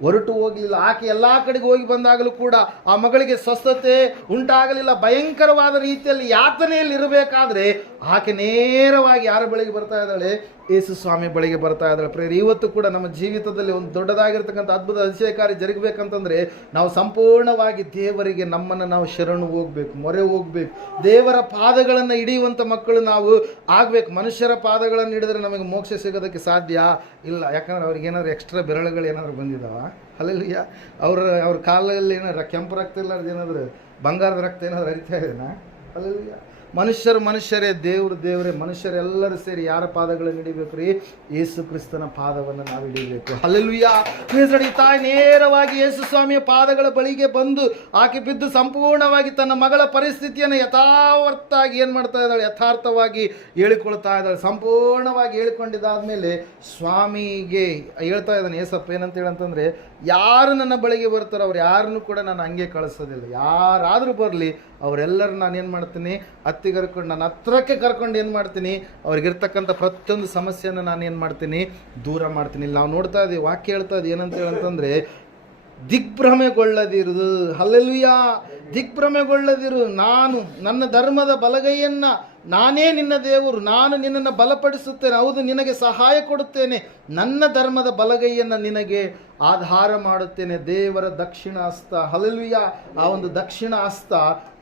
ಹೊರಟು ಹೋಗಲಿಲ್ಲ. ಆಕೆ ಎಲ್ಲ ಕಡೆಗೆ ಹೋಗಿ ಬಂದಾಗಲೂ ಕೂಡ ಆ ಮಗಳಿಗೆ ಸ್ವಸ್ಥತೆ ಉಂಟಾಗಲಿಲ್ಲ. ಭಯಂಕರವಾದ ರೀತಿಯಲ್ಲಿ ಯಾತನೆಯಲ್ಲಿ ಇರಬೇಕಾದ್ರೆ ಆಕೆ ನೇರವಾಗಿ ಯಾರ ಬಳಿಗೆ ಬರ್ತಾ ಇದ್ದಾಳೆ, ಯೇಸು ಸ್ವಾಮಿ ಬಳಿಗೆ ಬರ್ತಾ ಇದ್ದಾಳೆ. ಪ್ರೇರಿ, ಇವತ್ತು ಕೂಡ ನಮ್ಮ ಜೀವಿತದಲ್ಲಿ ಒಂದು ದೊಡ್ಡದಾಗಿರ್ತಕ್ಕಂಥ ಅದ್ಭುತ ಅತಿಶಯಕಾರಿ ಜರುಗಬೇಕಂತಂದರೆ ನಾವು ಸಂಪೂರ್ಣವಾಗಿ ದೇವರಿಗೆ ನಮ್ಮನ್ನು ನಾವು ಶರಣು ಹೋಗ್ಬೇಕು, ಮೊರೆ ಹೋಗ್ಬೇಕು, ದೇವರ ಪಾದಗಳನ್ನು ಹಿಡಿಯುವಂಥ ಮಕ್ಕಳು ನಾವು ಆಗಬೇಕು. ಮನುಷ್ಯರ ಪಾದಗಳನ್ನು ಹಿಡಿದ್ರೆ ನಮಗೆ ಮೋಕ್ಷ ಸಿಗೋದಕ್ಕೆ ಸಾಧ್ಯ ಇಲ್ಲ. ಯಾಕಂದ್ರೆ ಅವ್ರಿಗೆ ಏನಾದ್ರು ಎಕ್ಸ್ಟ್ರಾ ಬೆರಳುಗಳು ಏನಾದ್ರು ಬಂದಿದ್ದಾವ? ಅಲ್ಲಲ್ಲಿಯ ಅವ್ರ ಕಾಲಲ್ಲಿ ಏನಾದ್ರು ಕೆಂಪು ರಕ್ತ ಇಲ್ಲಾರ್ದು ಏನಾದ್ರು ಬಂಗಾರದ ರಕ್ತ ಏನಾದ್ರು ಹರಿತಾ ಇದೆನಾ? ಅಲ್ಲಲ್ಲಿಯ ಮನುಷ್ಯರೇ, ದೇವರೇ, ಮನುಷ್ಯರೆಲ್ಲರೂ ಸೇರಿ ಯಾರ ಪಾದಗಳನ್ನು ಹಿಡಿಬೇಕು ರೀ? ಯೇಸು ಕ್ರಿಸ್ತನ ಪಾದವನ್ನು ನಾವು ಹಿಡಿಬೇಕು. ಹಲ್ಲೆಲೂಯಾ. ತಾಯಿ ನೇರವಾಗಿ ಯೇಸು ಸ್ವಾಮಿಯ ಪಾದಗಳ ಬಳಿಗೆ ಬಂದು ಆಕೆ ಬಿದ್ದು ಸಂಪೂರ್ಣವಾಗಿ ತನ್ನ ಮಗಳ ಪರಿಸ್ಥಿತಿಯನ್ನು ಯಥಾರ್ಥವಾಗಿ ಹೇಳಿಕೊಳ್ತಾ ಇದ್ದಾಳೆ. ಸಂಪೂರ್ಣವಾಗಿ ಹೇಳಿಕೊಂಡಿದ್ದಾದ್ಮೇಲೆ ಸ್ವಾಮಿಗೆ ಹೇಳ್ತಾ ಇದ್ದಾನೆ ಏಸಪ್ಪ ಏನಂತ ಹೇಳಂತಂದರೆ, ಯಾರು ನನ್ನ ಬಳಿಗೆ ಬರ್ತಾರೋ ಅವ್ರು ಯಾರನ್ನು ಕೂಡ ನಾನು ಹಂಗೆ ಕಳಿಸೋದಿಲ್ಲ. ಯಾರಾದರೂ ಬರಲಿ ಅವರೆಲ್ಲರೂ ನಾನು ಏನು ಮಾಡ್ತೀನಿ, ಕರ್ಕೊಂಡು ನನ್ನ ಹತ್ರಕ್ಕೆ ಕರ್ಕೊಂಡು ಏನು ಮಾಡ್ತೀನಿ, ಅವ್ರಿಗಿರ್ತಕ್ಕಂಥ ಪ್ರತಿಯೊಂದು ಸಮಸ್ಯೆಯನ್ನು ನಾನು ಏನು ಮಾಡ್ತೀನಿ, ದೂರ ಮಾಡ್ತೀನಿ. ಇಲ್ಲಿ ನಾವು ನೋಡ್ತಾ ಇದ್ದೀವಿ, ವಾಕ್ಯ ಹೇಳ್ತಾ ಇದ್ದೀವಿ ಏನಂತ ಹೇಳಂತಂದರೆ, ದಿಗ್ಭ್ರಮೆಗೊಳ್ಳದಿರು. ಹಲ್ಲೆಲೂಯಾ. ದಿಗ್ಭ್ರಮೆಗೊಳ್ಳದಿರು, ನಾನು ನನ್ನ ಧರ್ಮದ ಬಲಗೈಯನ್ನು, ನಾನೇ ನಿನ್ನ ದೇವರು, ನಾನು ನಿನ್ನನ್ನು ಬಲಪಡಿಸುತ್ತೇನೆ, ಹೌದು ನಿನಗೆ ಸಹಾಯ ಕೊಡುತ್ತೇನೆ, ನನ್ನ ಧರ್ಮದ ಬಲಗೈಯನ್ನು ನಿನಗೆ ಆಧಾರ ಮಾಡುತ್ತೇನೆ. ದೇವರ ದಕ್ಷಿಣ ಹಸ್ತ, ಹಲ್ಲೆಲೂಯಾ. ಆ ಒಂದು ದಕ್ಷಿಣ ಹಸ್ತ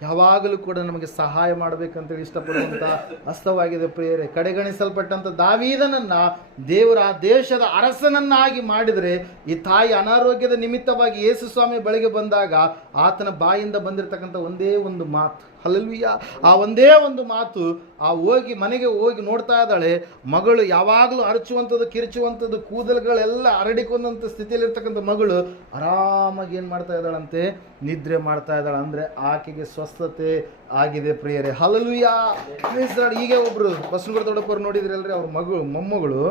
ಯಾವಾಗಲೂ ಕೂಡ ನಮಗೆ ಸಹಾಯ ಮಾಡಬೇಕಂತೇಳಿ ಇಷ್ಟಪಡುವಂಥ ಹಸ್ತವಾಗಿದೆ ಪ್ರಿಯರೇ. ಕಡೆಗಣಿಸಲ್ಪಟ್ಟಂಥ ದಾವೀದನನ್ನು ದೇವರ ಆ ದೇಶದ ಅರಸನನ್ನಾಗಿ ಮಾಡಿದರೆ, ಈ ತಾಯಿ ಅನಾರೋಗ್ಯದ ನಿಮಿತ್ತವಾಗಿ ಯೇಸು ಸ್ವಾಮಿ ಬಳಿಗೆ ಬಂದಾಗ ಆತನ ಬಾಯಿಂದ ಬಂದಿರತಕ್ಕಂಥ ಒಂದೇ ಒಂದು ಮಾತು, ಹಲ್ಲೆಲೂಯಾ, ಆ ಒಂದೇ ಒಂದು ಮಾತು, ಆ ಮನೆಗೆ ಹೋಗಿ ನೋಡ್ತಾ ಇದ್ದಾಳೆ, ಮಗಳು ಯಾವಾಗಲೂ ಅರಚುವಂಥದ್ದು, ಕಿರಿಚುವಂಥದ್ದು, ಕೂದಲುಗಳೆಲ್ಲ ಹರಡಿಕೊಂಡಂಥ ಸ್ಥಿತಿಯಲ್ಲಿರ್ತಕ್ಕಂಥ ಮಗಳು ಆರಾಮಾಗಿ ಏನು ಮಾಡ್ತಾ ಇದ್ದಾಳಂತೆ, ನಿದ್ರೆ ಮಾಡ್ತಾ ಇದ್ದಾಳೆ. ಅಂದರೆ ಆಕೆಗೆ ಸ್ವಸ್ಥತೆ ಆಗಿದೆ ಪ್ರಿಯರೇ. ಹಲ್ಲೆಲೂಯಾ. ಈಗ ಒಬ್ಬರು ಬಸವನಗುಡಿ ದೊಡ್ಡಪ್ಪರು ನೋಡಿದ್ರಲ್ರಿ, ಅವ್ರ ಮೊಮ್ಮಗಳು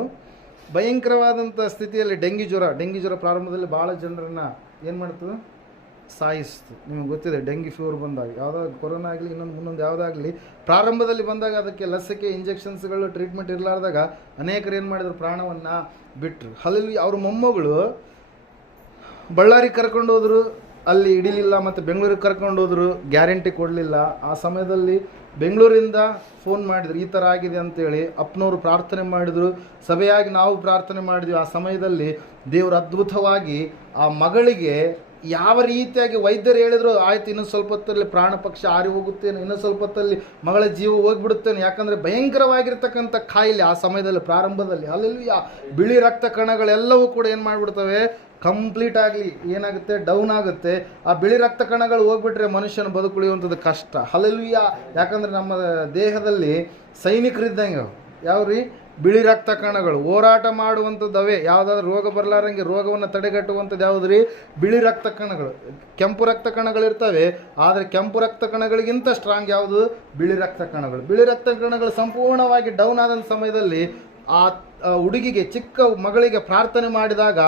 ಭಯಂಕರವಾದಂಥ ಸ್ಥಿತಿಯಲ್ಲಿ ಡೆಂಗಿ ಜ್ವರ ಪ್ರಾರಂಭದಲ್ಲಿ ಭಾಳ ಜನರನ್ನು ಏನು ಮಾಡ್ತದೆ, ಸಾಯಿಸ್ತು. ನಿಮಗೆ ಗೊತ್ತಿದೆ, ಡೆಂಗಿ ಫೀವರ್ ಬಂದಾಗ, ಯಾವುದಾದ್ರು ಕೊರೋನಾ ಆಗಲಿ ಮುನ್ನೊಂದು ಯಾವುದಾಗಲಿ ಪ್ರಾರಂಭದಲ್ಲಿ ಬಂದಾಗ ಅದಕ್ಕೆ ಲಸಿಕೆ, ಇಂಜೆಕ್ಷನ್ಸ್ಗಳು, ಟ್ರೀಟ್ಮೆಂಟ್ ಇರಲಾರ್ದಾಗ ಅನೇಕರು ಏನು ಮಾಡಿದ್ರು, ಪ್ರಾಣವನ್ನು ಬಿಟ್ಟರು. ಅಲ್ಲಿ ಅವ್ರ ಮೊಮ್ಮಗಳು ಬಳ್ಳಾರಿಗೆ ಕರ್ಕೊಂಡು ಹೋದ್ರು, ಅಲ್ಲಿ ಹಿಡಿಲಿಲ್ಲ, ಮತ್ತು ಬೆಂಗಳೂರಿಗೆ ಕರ್ಕೊಂಡು ಹೋದ್ರು, ಗ್ಯಾರಂಟಿ ಕೊಡಲಿಲ್ಲ. ಆ ಸಮಯದಲ್ಲಿ ಬೆಂಗಳೂರಿಂದ ಫೋನ್ ಮಾಡಿದ್ರು, ಈ ಥರ ಆಗಿದೆ ಅಂತೇಳಿ. ಅಪ್ಪನವರು ಪ್ರಾರ್ಥನೆ ಮಾಡಿದರು, ಸಭೆಯಾಗಿ ನಾವು ಪ್ರಾರ್ಥನೆ ಮಾಡಿದ್ವಿ. ಆ ಸಮಯದಲ್ಲಿ ದೇವರು ಅದ್ಭುತವಾಗಿ ಆ ಮಗಳಿಗೆ ಯಾವ ರೀತಿಯಾಗಿ ವೈದ್ಯರು ಹೇಳಿದ್ರು, ಆಯ್ತು ಇನ್ನೊಂದು ಸ್ವಲ್ಪ ಹೊತ್ತಲ್ಲಿ ಪ್ರಾಣ ಪಕ್ಷಿ ಹಾರಿ ಹೋಗುತ್ತೇನೆ, ಇನ್ನೊಂದು ಸ್ವಲ್ಪ ಹೊತ್ತಲ್ಲಿ ಮಗಳ ಜೀವ ಹೋಗಿಬಿಡುತ್ತೇನೆ. ಯಾಕಂದರೆ ಭಯಂಕರವಾಗಿರ್ತಕ್ಕಂಥ ಕಾಯಿಲೆ ಆ ಸಮಯದಲ್ಲಿ ಪ್ರಾರಂಭದಲ್ಲಿ. ಅಲ್ಲೆಲ್ಲ ಬಿಳಿ ರಕ್ತ ಕಣಗಳೆಲ್ಲವೂ ಕೂಡ ಏನು ಮಾಡಿಬಿಡ್ತವೆ, ಕಂಪ್ಲೀಟ್ ಆಗಲಿ ಏನಾಗುತ್ತೆ, ಡೌನ್ ಆಗುತ್ತೆ. ಆ ಬಿಳಿ ರಕ್ತ ಕಣಗಳು ಹೋಗ್ಬಿಟ್ರೆ ಮನುಷ್ಯನ ಬದುಕುಳಿಯುವಂಥದ್ದು ಕಷ್ಟ. ಹಲ್ಲೆಲೂಯಾ. ಯಾಕಂದರೆ ನಮ್ಮ ದೇಹದಲ್ಲಿ ಸೈನಿಕರಿದ್ದಂಗೆ ಯಾವ್ರಿ, ಬಿಳಿ ರಕ್ತ ಕಣಗಳು ಹೋರಾಟ ಮಾಡುವಂಥದ್ದವೇ. ಯಾವುದಾದ್ರೂ ರೋಗ ಬರಲಾರಂಗೆ ರೋಗವನ್ನು ತಡೆಗಟ್ಟುವಂಥದ್ದು ಯಾವುದ್ರಿ, ಬಿಳಿ ರಕ್ತ ಕಣಗಳು. ಕೆಂಪು ರಕ್ತ ಕಣಗಳಿರ್ತವೆ, ಆದರೆ ಕೆಂಪು ರಕ್ತ ಕಣಗಳಿಗಿಂತ ಸ್ಟ್ರಾಂಗ್ ಯಾವುದು, ಬಿಳಿ ರಕ್ತ ಕಣಗಳು. ಬಿಳಿ ರಕ್ತ ಕಣಗಳು ಸಂಪೂರ್ಣವಾಗಿ ಡೌನ್ ಆದ ಸಮಯದಲ್ಲಿ ಆ ಹುಡುಗಿಗೆ, ಚಿಕ್ಕ ಮಗಳಿಗೆ ಪ್ರಾರ್ಥನೆ ಮಾಡಿದಾಗ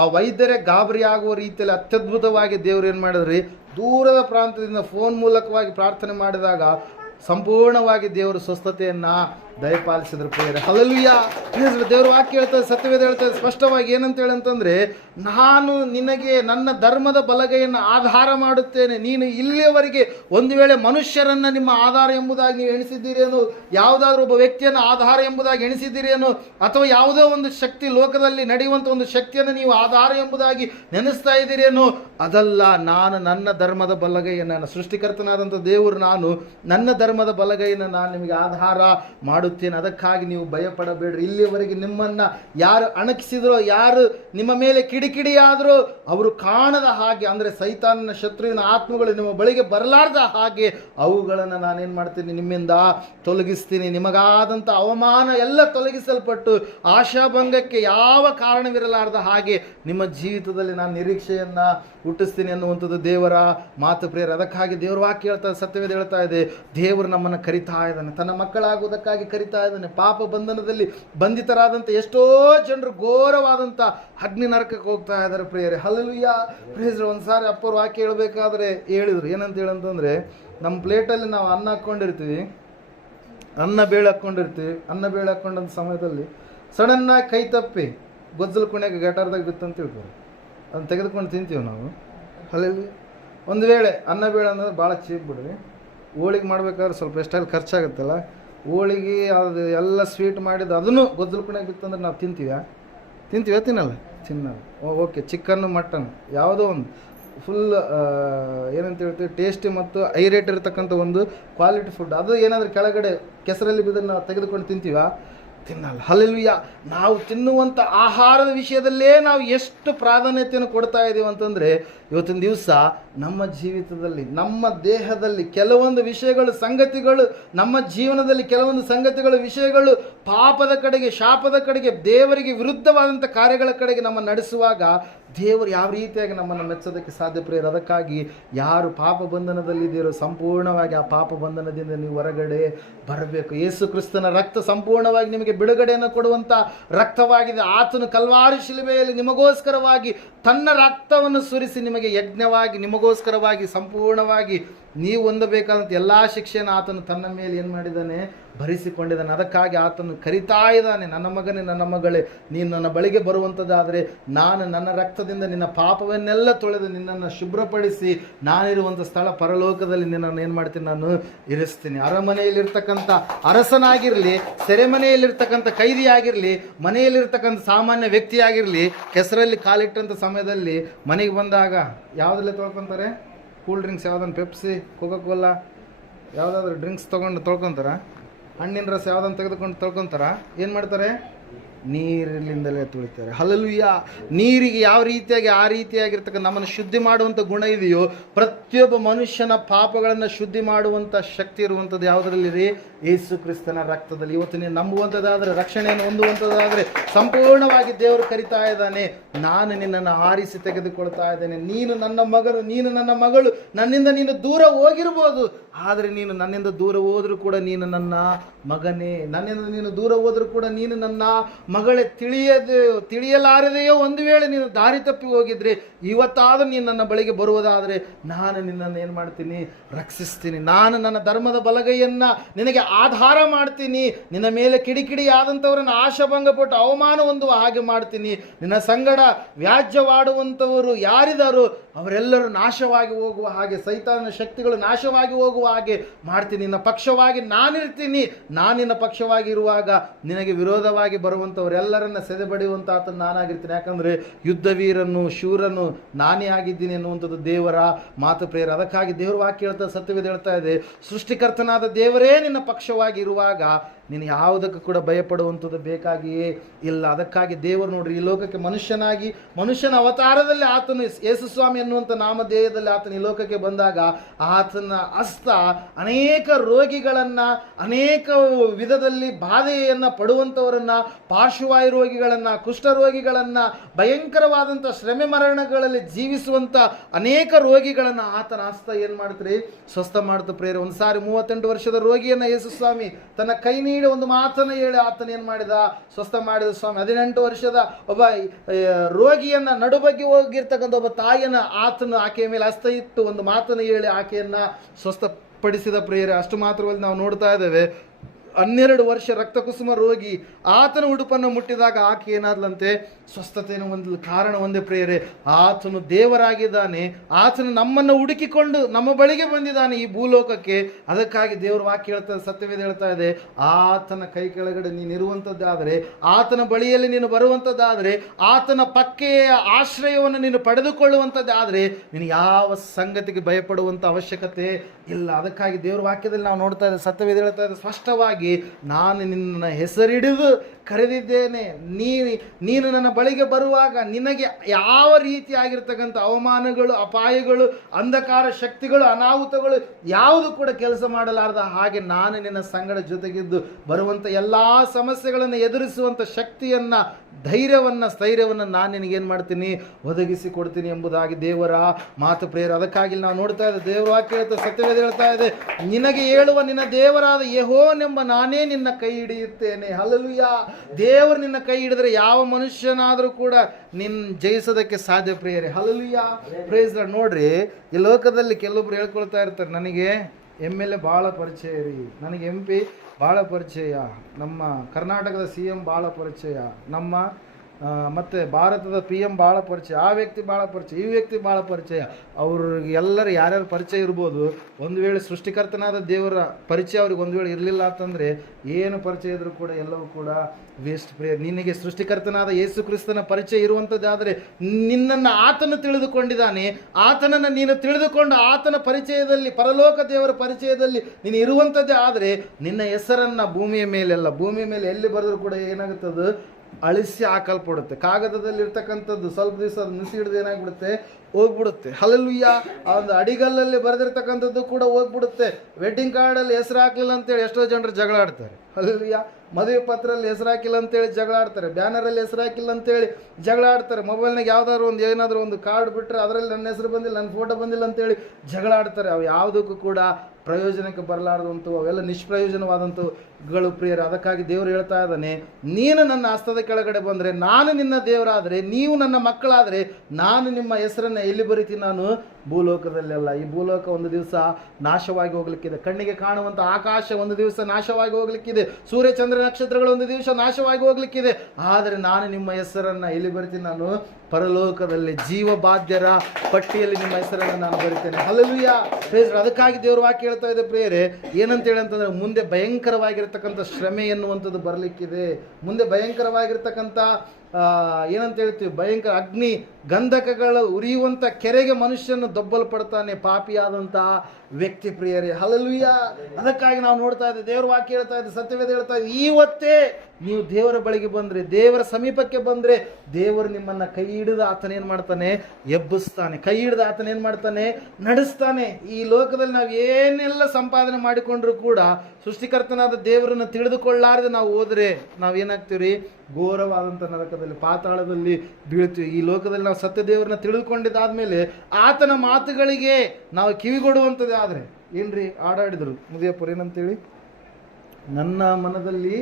ಆ ವೈದ್ಯರೇ ಗಾಬರಿ ಆಗುವ ರೀತಿಯಲ್ಲಿ ಅತ್ಯದ್ಭುತವಾಗಿ ದೇವರು ಏನು ಮಾಡಿದ್ರಿ, ದೂರದ ಪ್ರಾಂತ್ಯದಿಂದ ಫೋನ್ ಮೂಲಕವಾಗಿ ಪ್ರಾರ್ಥನೆ ಮಾಡಿದಾಗ ಸಂಪೂರ್ಣವಾಗಿ ದೇವರು ಸ್ವಸ್ಥತೆಯನ್ನು ದಯಪಾಲಿಸಿದ್ರು. ಪ್ರಿಯರೇ, ಹಲ್ಲೆಲೂಯಾ. ದೇವರು ವಾಕ್ಯ ಹೇಳ್ತಾರೆ, ಸತ್ಯವೇದ ಹೇಳ್ತಾರೆ ಸ್ಪಷ್ಟವಾಗಿ. ಏನಂತ ಹೇಳಂತಂದರೆ, ನಾನು ನಿನಗೆ ನನ್ನ ಧರ್ಮದ ಬಲಗೈಯನ್ನು ಆಧಾರ ಮಾಡುತ್ತೇನೆ. ನೀನು ಇಲ್ಲಿಯವರೆಗೆ ಒಂದು ವೇಳೆ ಮನುಷ್ಯರನ್ನು ನಿಮ್ಮ ಆಧಾರ ಎಂಬುದಾಗಿ ನೀವು ಎಣಿಸಿದ್ದೀರೇನೋ, ಯಾವುದಾದ್ರೂ ಒಬ್ಬ ವ್ಯಕ್ತಿಯನ್ನು ಆಧಾರ ಎಂಬುದಾಗಿ ಎಣಿಸಿದ್ದೀರೇನೋ, ಅಥವಾ ಯಾವುದೋ ಒಂದು ಶಕ್ತಿ, ಲೋಕದಲ್ಲಿ ನಡೆಯುವಂಥ ಒಂದು ಶಕ್ತಿಯನ್ನು ನೀವು ಆಧಾರ ಎಂಬುದಾಗಿ ನೆನೆಸ್ತಾ ಇದ್ದೀರೇನೋ, ಅದಲ್ಲ. ನಾನು ನನ್ನ ಧರ್ಮದ ಬಲಗೈಯನ್ನು, ಸೃಷ್ಟಿಕರ್ತನಾದಂಥ ದೇವರು, ನಾನು ನನ್ನ ಧರ್ಮದ ಬಲಗೈಯನ್ನು ನಾನು ನಿಮಗೆ ಆಧಾರ ಮಾಡುತ್ತೇನೆ. ಅದಕ್ಕಾಗಿ ನೀವು ಭಯಪಡಬೇಡ್ರಿ. ಇಲ್ಲಿಯವರೆಗೆ ನಿಮ್ಮನ್ನು ಯಾರು ಅಣಕಿಸಿದ್ರೋ, ಯಾರು ನಿಮ್ಮ ಮೇಲೆ ಕಿಡಿಕಿಡಿಯಾದರೂ ಅವರು ಕಾಣದ ಹಾಗೆ, ಅಂದರೆ ಸೈತಾನನ ಶತ್ರುವಿನ ಆತ್ಮಗಳು ನಿಮ್ಮ ಬಳಿಗೆ ಬರಲಾರ್ದ ಹಾಗೆ ಅವುಗಳನ್ನು ನಾನೇನು ಮಾಡ್ತೀನಿ, ನಿಮ್ಮಿಂದ ತೊಲಗಿಸ್ತೀನಿ. ನಿಮಗಾದಂಥ ಅವಮಾನ ಎಲ್ಲ ತೊಲಗಿಸಲ್ಪಟ್ಟು ಆಶಾಭಂಗಕ್ಕೆ ಯಾವ ಕಾರಣವಿರಲಾರ್ದ ಹಾಗೆ ನಿಮ್ಮ ಜೀವಿತದಲ್ಲಿ ನಾನು ನಿರೀಕ್ಷೆಯನ್ನು ಹುಟ್ಟಿಸ್ತೀನಿ ಅನ್ನುವಂಥದ್ದು ದೇವರ ಮಾತು. ಪ್ರಿಯರೇ, ಅದಕ್ಕಾಗಿ ದೇವರ ವಾಕ್ಯ ಹೇಳ್ತಾ, ಸತ್ಯವೇದ ಹೇಳ್ತಾ ಇದೆ, ದೇವರು ನಮ್ಮನ್ನು ಕರಿತಾ ಇದ್ದಾನೆ, ತನ್ನ ಮಕ್ಕಳಾಗುವುದಕ್ಕಾಗಿ ಕರಿತಾ ಇದ್ದಾನೆ. ಪಾಪ ಬಂಧನದಲ್ಲಿ ಬಂಧಿತರಾದಂಥ ಎಷ್ಟೋ ಜನರು ಘೋರವಾದಂಥ ಅಗ್ನಿ ನರಕಕ್ಕೆ ಹೋಗ್ತಾ ಇದ್ದಾರೆ. ಪ್ರಿಯರೇ, ಹಲ್ಲೆಲೂಯಾ. ಪ್ರಿಯರೇ, ಒಂದು ಸಾರಿ ಅಪ್ಪರು ವಾಕ್ಯ ಹೇಳಬೇಕಾದ್ರೆ ಹೇಳಿದರು, ಏನಂತ ಹೇಳಂತಂದರೆ, ನಮ್ಮ ಪ್ಲೇಟಲ್ಲಿ ನಾವು ಅನ್ನ ಹಾಕ್ಕೊಂಡಿರ್ತೀವಿ, ಅನ್ನ ಬೇಳೆ ಹಾಕ್ಕೊಂಡಂಥ ಸಮಯದಲ್ಲಿ ಸಡನ್ನಾಗಿ ಕೈ ತಪ್ಪಿ ಗೊಜ್ಜಲು ಕುಣ್ಯಾಗ ಗಟಾರದಾಗ ಬಿತ್ತಂತ ತಿಳ್ಕೊ, ಅದನ್ನು ತೆಗೆದುಕೊಂಡು ತಿಂತೀವಿ ನಾವು. ಅಲ್ಲಿ ಒಂದು ವೇಳೆ ಅನ್ನ ಬೇಳೆ ಅನ್ನೋದು ಭಾಳ ಚೀಪ್ ಬಿಡ್ರಿ. ಹೋಳಿಗೆ ಮಾಡ್ಬೇಕಾದ್ರೆ ಸ್ವಲ್ಪ ಎಷ್ಟೆಲ್ಲ ಖರ್ಚಾಗುತ್ತಲ್ಲ, ಹೋಳಿಗೆ ಅದು ಎಲ್ಲ ಸ್ವೀಟ್ ಮಾಡಿದ್ದು ಅದನ್ನು ಗೊಜ್ಜಲು ಕುಣ್ಯಾಗ ಬಿತ್ತಂದ್ರೆ ನಾವು ತಿನ್ನಲ್ಲ. ಓಕೆ, ಚಿಕನ್ನು ಮಟನ್ ಯಾವುದೋ ಒಂದು ಫುಲ್ ಏನಂತ ಹೇಳ್ತೀವಿ, ಟೇಸ್ಟಿ ಮತ್ತು ಹೈ ರೇಟ್ ಇರತಕ್ಕಂಥ ಒಂದು ಕ್ವಾಲಿಟಿ ಫುಡ್, ಅದು ಏನಾದರೂ ಕೆಳಗಡೆ ಕೆಸರಲ್ಲಿ ಬಿದ್ದರೆ ನಾವು ತೆಗೆದುಕೊಂಡು ತಿನ್ನಲ್ಲ. ಹಲ್ಲೆಲೂಯಾ. ನಾವು ತಿನ್ನುವಂಥ ಆಹಾರದ ವಿಷಯದಲ್ಲೇ ನಾವು ಎಷ್ಟು ಪ್ರಾಧಾನ್ಯತೆಯನ್ನು ಕೊಡ್ತಾ ಇದ್ದೀವಿ ಅಂತಂದರೆ, ಇವತ್ತಿನ ದಿವಸ ನಮ್ಮ ಜೀವಿತದಲ್ಲಿ, ನಮ್ಮ ದೇಹದಲ್ಲಿ ಕೆಲವೊಂದು ವಿಷಯಗಳು, ಸಂಗತಿಗಳು, ನಮ್ಮ ಜೀವನದಲ್ಲಿ ಕೆಲವೊಂದು ಸಂಗತಿಗಳು, ವಿಷಯಗಳು ಪಾಪದ ಕಡೆಗೆ, ಶಾಪದ ಕಡೆಗೆ, ದೇವರಿಗೆ ವಿರುದ್ಧವಾದಂಥ ಕಾರ್ಯಗಳ ಕಡೆಗೆ ನಮ್ಮ ನಡೆಸುವಾಗ ದೇವರು ಯಾವ ರೀತಿಯಾಗಿ ನಮ್ಮನ್ನು ಮೆಚ್ಚೋದಕ್ಕೆ ಸಾಧ್ಯ? ಪ್ರಿಯರು, ಅದಕ್ಕಾಗಿ ಯಾರು ಪಾಪ ಬಂಧನದಲ್ಲಿದ್ದೀರೋ ಸಂಪೂರ್ಣವಾಗಿ ಆ ಪಾಪ ಬಂಧನದಿಂದ ನೀವು ಹೊರಗಡೆ ಬರಬೇಕು. ಯೇಸು ಕ್ರಿಸ್ತನ ರಕ್ತ ಸಂಪೂರ್ಣವಾಗಿ ನಿಮಗೆ ಬಿಡುಗಡೆಯನ್ನು ಕೊಡುವಂಥ ರಕ್ತವಾಗಿದೆ. ಆತನು ಕಲ್ವಾರಿ ಶಿಲುಬೆಯಲ್ಲಿ ನಿಮಗೋಸ್ಕರವಾಗಿ ತನ್ನ ರಕ್ತವನ್ನು ಸುರಿಸಿ ನಿಮಗೆ ಯಜ್ಞವಾಗಿ, ನಿಮಗೋಸ್ಕರವಾಗಿ ಸಂಪೂರ್ಣವಾಗಿ ನೀವು ಹೊಂದಬೇಕಾದಂಥ ಎಲ್ಲ ಶಿಕ್ಷೆಯನ್ನು ಆತನು ತನ್ನ ಮೇಲೆ ಏನು ಮಾಡಿದ್ದಾನೆ, ಭರಿಸಿಕೊಂಡಿದ್ದಾನೆ. ಅದಕ್ಕಾಗಿ ಆತನು ಕರಿತಾ ಇದ್ದಾನೆ, ನನ್ನ ಮಗನೇ, ನನ್ನ ಮಗಳೇ, ನೀನು ನನ್ನ ಬಳಿಗೆ ಬರುವಂಥದ್ದಾದರೆ ನಾನು ನನ್ನ ರಕ್ತದಿಂದ ನಿನ್ನ ಪಾಪವನ್ನೆಲ್ಲ ತೊಳೆದು ನಿನ್ನನ್ನು ಶುಭ್ರಪಡಿಸಿ ನಾನಿರುವಂಥ ಸ್ಥಳ ಪರಲೋಕದಲ್ಲಿ ನಿನ್ನನ್ನು ಏನು ಮಾಡ್ತೀನಿ, ನಾನು ಇರಿಸ್ತೀನಿ. ಅರಮನೆಯಲ್ಲಿರ್ತಕ್ಕಂಥ ಅರಸನಾಗಿರಲಿ, ಸೆರೆಮನೆಯಲ್ಲಿರ್ತಕ್ಕಂಥ ಕೈದಿಯಾಗಿರಲಿ, ಮನೆಯಲ್ಲಿರ್ತಕ್ಕಂಥ ಸಾಮಾನ್ಯ ವ್ಯಕ್ತಿಯಾಗಿರಲಿ, ಕೆಸರಲ್ಲಿ ಕಾಲಿಟ್ಟಂಥ ಸಮಯದಲ್ಲಿ ಮನೆಗೆ ಬಂದಾಗ ಯಾವುದಲ್ಲೇ ತೊಳ್ಕೊತಾರೆ? ಕೂಲ್ ಡ್ರಿಂಕ್ಸ್ ಯಾವುದನ್ನು, ಪೆಪ್ಸಿ, ಕೋಕಾ ಕೋಲಾ ಯಾವುದಾದ್ರೂ ಡ್ರಿಂಕ್ಸ್ ತೊಗೊಂಡು ತೊಳ್ಕೊತಾರ? ಹಣ್ಣಿನ ರಸ ಯಾವುದನ್ನು ತೆಗೆದುಕೊಂಡು ತೊಳ್ಕೊತಾರ? ಏನು ಮಾಡ್ತಾರೆ? ನೀರಿನಿಂದಲೇ ತುಳಿತಾರೆ. ಹಲ್ಲೆಲೂಯಾ. ನೀರಿಗೆ ಯಾವ ರೀತಿಯಾಗಿ ಆ ರೀತಿಯಾಗಿರ್ತಕ್ಕಂಥ ನಮ್ಮನ್ನು ಶುದ್ಧಿ ಮಾಡುವಂಥ ಗುಣ ಇದೆಯೋ, ಪ್ರತಿಯೊಬ್ಬ ಮನುಷ್ಯನ ಪಾಪಗಳನ್ನು ಶುದ್ಧಿ ಮಾಡುವಂಥ ಶಕ್ತಿ ಇರುವಂಥದ್ದು ಯಾವುದರಲ್ಲಿ ರೀ? ಯೇಸು ಕ್ರಿಸ್ತನ ರಕ್ತದಲ್ಲಿ. ಇವತ್ತು ನೀನು ನಂಬುವಂಥದ್ದಾದರೆ, ರಕ್ಷಣೆಯನ್ನು ಹೊಂದುವಂಥದ್ದಾದರೆ ಸಂಪೂರ್ಣವಾಗಿ ದೇವರು ಕರಿತಾ ಇದ್ದಾನೆ, ನಾನು ನಿನ್ನನ್ನು ಆರಿಸಿ ತೆಗೆದುಕೊಳ್ತಾ ಇದ್ದೇನೆ. ನೀನು ನನ್ನ ಮಗನು, ನೀನು ನನ್ನ ಮಗಳು. ನನ್ನಿಂದ ನೀನು ದೂರ ಹೋಗಿರ್ಬೋದು, ಆದರೆ ನೀನು ನನ್ನಿಂದ ದೂರ ಹೋದರೂ ಕೂಡ ನೀನು ನನ್ನ ಮಗನೇ. ನನ್ನಿಂದ ನೀನು ದೂರ ಹೋದರೂ ಕೂಡ ನೀನು ನನ್ನ ಮಗಳೇ, ತಿಳಿಯಲಾರದೆಯೋ ಒಂದು ವೇಳೆ ನೀನು ದಾರಿ ತಪ್ಪಿ ಹೋಗಿದ್ರೆ ಇವತ್ತಾದರೂ ನೀನು ನನ್ನ ಬಳಿಗೆ ಬರುವುದಾದರೆ ನಾನು ನಿನ್ನನ್ನು ಏನು ಮಾಡ್ತೀನಿ, ರಕ್ಷಿಸ್ತೀನಿ. ನಾನು ನನ್ನ ಧರ್ಮದ ಬಲಗೈಯನ್ನು ನಿನಗೆ ಆಧಾರ ಮಾಡ್ತೀನಿ. ನಿನ್ನ ಮೇಲೆ ಕಿಡಿಕಿಡಿಯಾದಂಥವರನ್ನು ಆಶಾಭಂಗಪಟ್ಟು ಅವಮಾನ ಹೊಂದುವ ಹಾಗೆ ಮಾಡ್ತೀನಿ. ನಿನ್ನ ಸಂಗಡ ವ್ಯಾಜ್ಯವಾಡುವಂಥವರು ಯಾರಿದ್ದಾರೋ ಅವರೆಲ್ಲರೂ ನಾಶವಾಗಿ ಹೋಗುವ ಹಾಗೆ, ಸೈತಾನನ ಶಕ್ತಿಗಳು ನಾಶವಾಗಿ ಹೋಗುವ ಹಾಗೆ ಮಾಡ್ತೀನಿ. ನಿನ್ನ ಪಕ್ಷವಾಗಿ ನಾನಿರ್ತೀನಿ. ನಾನು ನಿನ್ನ ಪಕ್ಷವಾಗಿ ಇರುವಾಗ ನಿನಗೆ ವಿರೋಧವಾಗಿ ಬರುವಂಥವರೆಲ್ಲರನ್ನ ಸೆದೆಬಡಿಯುವಂಥ ಆತನು ನಾನಾಗಿರ್ತೀನಿ. ಯಾಕಂದರೆ ಯುದ್ಧ ವೀರನು ಶೂರನು ನಾನೇ ಆಗಿದ್ದೀನಿ ಎನ್ನುವಂಥದ್ದು ದೇವರ ಮಾತು ಪ್ರೇರ. ಅದಕ್ಕಾಗಿ ದೇವರ ವಾಕ್ಯ ಹೇಳ್ತಾ, ಸತ್ಯವೇದ ಹೇಳ್ತಾ ಇದೆ, ಸೃಷ್ಟಿಕರ್ತನಾದ ದೇವರೇ ನಿನ್ನ ಪಕ್ಷವಾಗಿ ಇರುವಾಗ ನೀನು ಯಾವುದಕ್ಕೂ ಕೂಡ ಭಯಪಡುವಂಥದ್ದು ಬೇಕಾಗಿಯೇ ಇಲ್ಲ. ಅದಕ್ಕಾಗಿ ದೇವರು ನೋಡ್ರಿ, ಈ ಲೋಕಕ್ಕೆ ಮನುಷ್ಯನ ಅವತಾರದಲ್ಲಿ ಆತನು ಯೇಸು ಸ್ವಾಮಿ ಎನ್ನುವಂಥ ನಾಮಧೇಯದಲ್ಲಿ ಆತನ ಈ ಲೋಕಕ್ಕೆ ಬಂದಾಗ ಆತನ ಹಸ್ತ ಅನೇಕ ರೋಗಿಗಳನ್ನು, ಅನೇಕ ವಿಧದಲ್ಲಿ ಬಾಧೆಯನ್ನು ಪಡುವಂಥವರನ್ನು, ಪಾರ್ಶ್ವವಾಯು ರೋಗಿಗಳನ್ನು, ಕುಷ್ಠರೋಗಿಗಳನ್ನು, ಭಯಂಕರವಾದಂಥ ಶ್ರಮೆ ಮರಣಗಳಲ್ಲಿ ಜೀವಿಸುವಂಥ ಅನೇಕ ರೋಗಿಗಳನ್ನು ಆತನ ಹಸ್ತ ಏನು ಮಾಡ್ತೀರಿ, ಸ್ವಸ್ಥ ಮಾಡ್ತು ಪ್ರೇರ. ಒಂದು ಸಾರಿ 38 ವರ್ಷದ ರೋಗಿಯನ್ನು ಯೇಸು ಸ್ವಾಮಿ ತನ್ನ ಕೈ ನೀಡಿ ಒಂದು ಮಾತನ್ನು ಹೇಳಿ ಆತನ ಏನು ಮಾಡಿದ, ಸ್ವಸ್ಥ ಮಾಡಿದ ಸ್ವಾಮಿ. 18 ವರ್ಷದ ಒಬ್ಬ ರೋಗಿಯನ್ನ ನಡುಬಗ್ಗೆ ಹೋಗಿರ್ತಕ್ಕಂಥ ಒಬ್ಬ ತಾಯಿಯನ್ನ ಆತನು ಆಕೆಯ ಮೇಲೆ ಹಸ್ತ ಇಟ್ಟು ಒಂದು ಮಾತನ್ನು ಹೇಳಿ ಆಕೆಯನ್ನ ಸ್ವಸ್ಥಪಡಿಸಿದ ಪ್ರೇರೆ. ಅಷ್ಟು ಮಾತ್ರವಲ್ಲಿ ನಾವು ನೋಡ್ತಾ ಇದ್ದೇವೆ, 12 ವರ್ಷ ರಕ್ತ ಕುಸುಮ ರೋಗಿ ಆತನ ಉಡುಪನ್ನು ಮುಟ್ಟಿದಾಗ ಆಕೆ ಏನಾದ್ಲಂತೆ, ಸ್ವಸ್ಥತೆಯನ್ನು ಹೊಂದಲು ಕಾರಣ ಒಂದೇ ಪ್ರೇರೆ, ಆತನು ದೇವರಾಗಿದ್ದಾನೆ. ಆತನು ನಮ್ಮನ್ನು ಹುಡುಕಿಕೊಂಡು ನಮ್ಮ ಬಳಿಗೆ ಬಂದಿದ್ದಾನೆ ಈ ಭೂಲೋಕಕ್ಕೆ. ಅದಕ್ಕಾಗಿ ದೇವರ ವಾಕ್ಯ ಹೇಳ್ತಾ, ಸತ್ಯವೇದ ಹೇಳ್ತಾ ಇದೆ, ಆತನ ಕೈ ಕೆಳಗಡೆ ನೀನು ಇರುವಂಥದ್ದಾದರೆ, ಆತನ ಬಳಿಯಲ್ಲಿ ನೀನು ಬರುವಂಥದ್ದಾದರೆ, ಆತನ ಪಕ್ಕೆಯ ಆಶ್ರಯವನ್ನು ನೀನು ಪಡೆದುಕೊಳ್ಳುವಂಥದ್ದಾದರೆ ನೀನು ಯಾವ ಸಂಗತಿಗೆ ಭಯಪಡುವಂಥ ಅವಶ್ಯಕತೆ ಇಲ್ಲ. ಅದಕ್ಕಾಗಿ ದೇವರ ವಾಕ್ಯದಲ್ಲಿ ನಾವು ನೋಡ್ತಾ ಇದ್ದೇವೆ, ಸತ್ಯವೇದ ಹೇಳ್ತಾ ಇದೆ ಸ್ಪಷ್ಟವಾಗಿ, ನಾನು ನಿನ್ನ ಹೆಸರಿಡಿದು ಕರೆದಿದ್ದೇನೆ. ನೀನು ನನ್ನ ಬಳಿಗೆ ಬರುವಾಗ ನಿನಗೆ ಯಾವ ರೀತಿಯಾಗಿರ್ತಕ್ಕಂಥ ಅವಮಾನಗಳು, ಅಪಾಯಗಳು, ಅಂಧಕಾರ ಶಕ್ತಿಗಳು, ಅನಾಹುತಗಳು ಯಾವುದು ಕೂಡ ಕೆಲಸ ಮಾಡಲಾರದ ಹಾಗೆ ನಾನು ನಿನ್ನ ಸಂಗಡ ಜೊತೆಗಿದ್ದು ಬರುವಂಥ ಎಲ್ಲ ಸಮಸ್ಯೆಗಳನ್ನು ಎದುರಿಸುವಂಥ ಶಕ್ತಿಯನ್ನು, ಧೈರ್ಯವನ್ನು, ಸ್ಥೈರ್ಯವನ್ನು ನಾನು ನಿನಗೇನು ಮಾಡ್ತೀನಿ, ಒದಗಿಸಿ ಕೊಡ್ತೀನಿ ಎಂಬುದಾಗಿ ದೇವರ ಮಾತು ಪ್ರೇರ. ಅದಕ್ಕಾಗಿ ನಾವು ನೋಡ್ತಾ ಇದ್ದೇವೆ, ದೇವರ ವಾಕ್ಯ ಹೇಳ್ತಾ, ಸತ್ಯವೇದ ಹೇಳ್ತಾ ಇದೆ, ನಿನಗೆ ಹೇಳುವ ನಿನ್ನ ದೇವರಾದ ಯೆಹೋವನೆಂಬ ನಾನೇ ನಿನ್ನ ಕೈ ಹಿಡಿಯುತ್ತೇನೆ. ಹಲ್ಲೆಲೂಯಾ. ದೇವರು ನಿನ್ನ ಕೈ ಹಿಡಿದ್ರೆ ಯಾವ ಮನುಷ್ಯನಾದರೂ ಕೂಡ ಜಯಿಸೋದಕ್ಕೆ ಸಾಧ್ಯ ಪ್ರೇಯರೇ. Hallelujah, praise Lord. ನೋಡ್ರಿ, ಈ ಲೋಕದಲ್ಲಿ ಕೆಲವೊಬ್ರು ಹೇಳ್ಕೊಳ್ತಾ ಇರ್ತಾರೆ, ನನಗೆ MLA ಭಾಳ ಪರಿಚಯ ರೀ, ನನಗೆ MP ಭಾಳ ಪರಿಚಯ, ನಮ್ಮ ಕರ್ನಾಟಕದ CM ಭಾಳ ಪರಿಚಯ, ನಮ್ಮ ಮತ್ತು ಭಾರತದ PM ಭಾಳ ಪರಿಚಯ, ಆ ವ್ಯಕ್ತಿ ಭಾಳ ಪರಿಚಯ, ಈ ವ್ಯಕ್ತಿ ಭಾಳ ಪರಿಚಯ. ಅವ್ರಿಗೆ ಎಲ್ಲರೂ ಯಾರ್ಯಾರು ಪರಿಚಯ ಇರ್ಬೋದು. ಒಂದು ವೇಳೆ ಸೃಷ್ಟಿಕರ್ತನಾದ ದೇವರ ಪರಿಚಯ ಅವ್ರಿಗೆ ಒಂದು ವೇಳೆ ಇರಲಿಲ್ಲ ಅಂತಂದರೆ ಏನು ಪರಿಚಯ ಇದ್ರೂ ಕೂಡ ಎಲ್ಲವೂ ಕೂಡ ವೇಸ್ಟ್ ಪ್ರೇಯರ್. ನಿನಗೆ ಸೃಷ್ಟಿಕರ್ತನಾದ ಯೇಸು ಕ್ರಿಸ್ತನ ಪರಿಚಯ ಇರುವಂಥದ್ದಾದರೆ, ನಿನ್ನನ್ನು ಆತನು ತಿಳಿದುಕೊಂಡಿದ್ದಾನೆ, ಆತನನ್ನು ನೀನು ತಿಳಿದುಕೊಂಡು ಆತನ ಪರಿಚಯದಲ್ಲಿ, ಪರಲೋಕ ದೇವರ ಪರಿಚಯದಲ್ಲಿ ನೀನು ಇರುವಂಥದ್ದೇ ಆದರೆ ನಿನ್ನ ಹೆಸರನ್ನು ಭೂಮಿಯ ಮೇಲೆಲ್ಲ, ಭೂಮಿಯ ಮೇಲೆ ಎಲ್ಲಿ ಬರೆದರೂ ಕೂಡ ಏನಾಗುತ್ತದೆ, ಅಳಿಸಿ ಹಾಕಲ್ಪಡುತ್ತೆ. ಕಾಗದದಲ್ಲಿ ಇರ್ತಕ್ಕಂಥದ್ದು ಸ್ವಲ್ಪ ದಿವಸ ಅದು ನುಸಿ ಹಿಡಿದು ಏನಾಗ್ಬಿಡುತ್ತೆ, ಹೋಗ್ಬಿಡುತ್ತೆ. ಹಲ್ಲೆಲೂಯಾ. ಆ ಒಂದು ಅಡಿಗಲ್ಲಲ್ಲಿ ಬರೆದಿರ್ತಕ್ಕಂಥದ್ದು ಕೂಡ ಹೋಗ್ಬಿಡುತ್ತೆ. ವೆಡ್ಡಿಂಗ್ ಕಾರ್ಡಲ್ಲಿ ಹೆಸರು ಹಾಕಲಿಲ್ಲ ಅಂತೇಳಿ ಎಷ್ಟೋ ಜನರು ಜಗಳ ಆಡ್ತಾರೆ. ಹಲ್ಲೆಲೂಯಾ. ಮದುವೆ ಪತ್ರದಲ್ಲಿ ಹೆಸರು ಹಾಕಿಲ್ಲ ಅಂತೇಳಿ ಜಗಳ ಆಡ್ತಾರೆ. ಬ್ಯಾನರಲ್ಲಿ ಹೆಸರು ಹಾಕಿಲ್ಲ ಅಂತೇಳಿ ಜಗಳ ಆಡ್ತಾರೆ. ಮೊಬೈಲ್ನಾಗ ಯಾವ್ದಾದ್ರು ಒಂದು ಏನಾದರೂ ಒಂದು ಕಾರ್ಡ್ ಬಿಟ್ಟರೆ ಅದರಲ್ಲಿ ನನ್ನ ಹೆಸರು ಬಂದಿಲ್ಲ, ನನ್ನ ಫೋಟೋ ಬಂದಿಲ್ಲ ಅಂತೇಳಿ ಜಗಳ ಆಡ್ತಾರೆ. ಅವು ಯಾವುದಕ್ಕೂ ಕೂಡ ಪ್ರಯೋಜನಕ್ಕೆ ಬರಲಾರ್ದಂಥವು, ಅವೆಲ್ಲ ನಿಷ್ಪ್ರಯೋಜನವಾದಂಥವುಗಳು ಪ್ರಿಯರ. ಅದಕ್ಕಾಗಿ ದೇವರು ಹೇಳ್ತಾ ಇದ್ದಾನೆ, ನೀನು ನನ್ನ ಹಸ್ತದ ಕೆಳಗಡೆ ಬಂದರೆ, ನಾನು ನಿನ್ನ ದೇವರಾದರೆ, ನೀವು ನನ್ನ ಮಕ್ಕಳಾದರೆ, ನಾನು ನಿಮ್ಮ ಹೆಸರನ್ನು ಎಲ್ಲಿ ಬರಿತೀನಿ, ನಾನು ಭೂಲೋಕದಲ್ಲೆಲ್ಲ. ಈ ಭೂಲೋಕ ಒಂದು ದಿವಸ ನಾಶವಾಗಿ ಹೋಗ್ಲಿಕ್ಕಿದೆ. ಕಣ್ಣಿಗೆ ಕಾಣುವಂಥ ಆಕಾಶ ಒಂದು ದಿವಸ ನಾಶವಾಗಿ ಹೋಗ್ಲಿಕ್ಕಿದೆ. ಸೂರ್ಯ ಚಂದ್ರ ನಕ್ಷತ್ರಗಳು ಒಂದು ದಿವಸ ನಾಶವಾಗಿ ಹೋಗ್ಲಿಕ್ಕಿದೆ. ಆದರೆ ನಾನು ನಿಮ್ಮ ಹೆಸರನ್ನು ಎಲ್ಲಿ ಬರಿತೀನಿ, ನಾನು ಪರಲೋಕದಲ್ಲಿ ಜೀವಬಾಧ್ಯರ ಪಟ್ಟಿಯಲ್ಲಿ ನಿಮ್ಮ ಹೆಸರನ್ನು ನಾನು ಬರಿತೇನೆ. ಹಲ್ಲೆಲೂಯಾ. ಪ್ರೇಯರ್. ಅದಕ್ಕಾಗಿ ದೇವರ ವಾಕ್ಯ ಹೇಳ್ತಾ ಇದೆ ಪ್ರೇಯರೇ, ಏನಂತೇಳಿ ಅಂತಂದರೆ, ಮುಂದೆ ಭಯಂಕರವಾಗಿರ್ತಕ್ಕಂಥ ಶ್ರಮೆ ಎನ್ನುವಂಥದ್ದು ಬರಲಿಕ್ಕಿದೆ. ಮುಂದೆ ಭಯಂಕರವಾಗಿರ್ತಕ್ಕಂಥ ಏನಂತ ಹೇಳ್ತೀವಿ, ಭಯಂಕರ ಅಗ್ನಿ ಗಂಧಕಗಳು ಉರಿಯುವಂಥ ಕೆರೆಗೆ ಮನುಷ್ಯನು ದೊಬ್ಬಲ್ಪಡ್ತಾನೆ, ಪಾಪಿಯಾದಂತಹ ವ್ಯಕ್ತಿ ಪ್ರಿಯರೇ. ಹಲ್ಲೆಲೂಯಾ. ಅದಕ್ಕಾಗಿ ನಾವು ನೋಡ್ತಾ ಇದ್ದೇವೆ, ದೇವರ ವಾಕ್ಯ ಹೇಳ್ತಾ ಇದೆ, ಸತ್ಯವೇದ ಹೇಳ್ತಾ ಇದೆ, ಇವತ್ತೇ ನೀವು ದೇವರ ಬಳಿಗೆ ಬಂದರೆ, ದೇವರ ಸಮೀಪಕ್ಕೆ ಬಂದರೆ, ದೇವರು ನಿಮ್ಮನ್ನು ಕೈ ಹಿಡಿದು ಆತನೇನು ಮಾಡ್ತಾನೆ, ಎಬ್ಬಿಸ್ತಾನೆ. ಕೈ ಹಿಡಿದು ಆತನೇನು ಮಾಡ್ತಾನೆ, ನಡೆಸ್ತಾನೆ. ಈ ಲೋಕದಲ್ಲಿ ನಾವು ಏನೆಲ್ಲ ಸಂಪಾದನೆ ಮಾಡಿಕೊಂಡ್ರೂ ಕೂಡ ಸೃಷ್ಟಿಕರ್ತನಾದ ದೇವರನ್ನು ತಿಳಿದುಕೊಳ್ಳಾರದೆ ನಾವು ಹೋದರೆ ನಾವೇನಾಗ್ತೀವಿ, ಘೋರವಾದಂಥ ನರಕದಲ್ಲಿ, ಪಾತಾಳದಲ್ಲಿ ಬೀಳ್ತೀವಿ. ಈ ಲೋಕದಲ್ಲಿ ನಾವು ಸತ್ಯ ದೇವರನ್ನ ತಿಳಿದುಕೊಂಡಿದ್ದಾದ್ಮೇಲೆ ಆತನ ಮಾತುಗಳಿಗೆ ನಾವು ಕಿವಿಗೊಡುವಂಥದ್ದೇ ಆದರೆ, ಏನ್ರಿ ಆಡಾಡಿದರು ಮುದಿಯಪ್ಪರು ಏನಂತೇಳಿ, ನನ್ನ ಮನದಲ್ಲಿ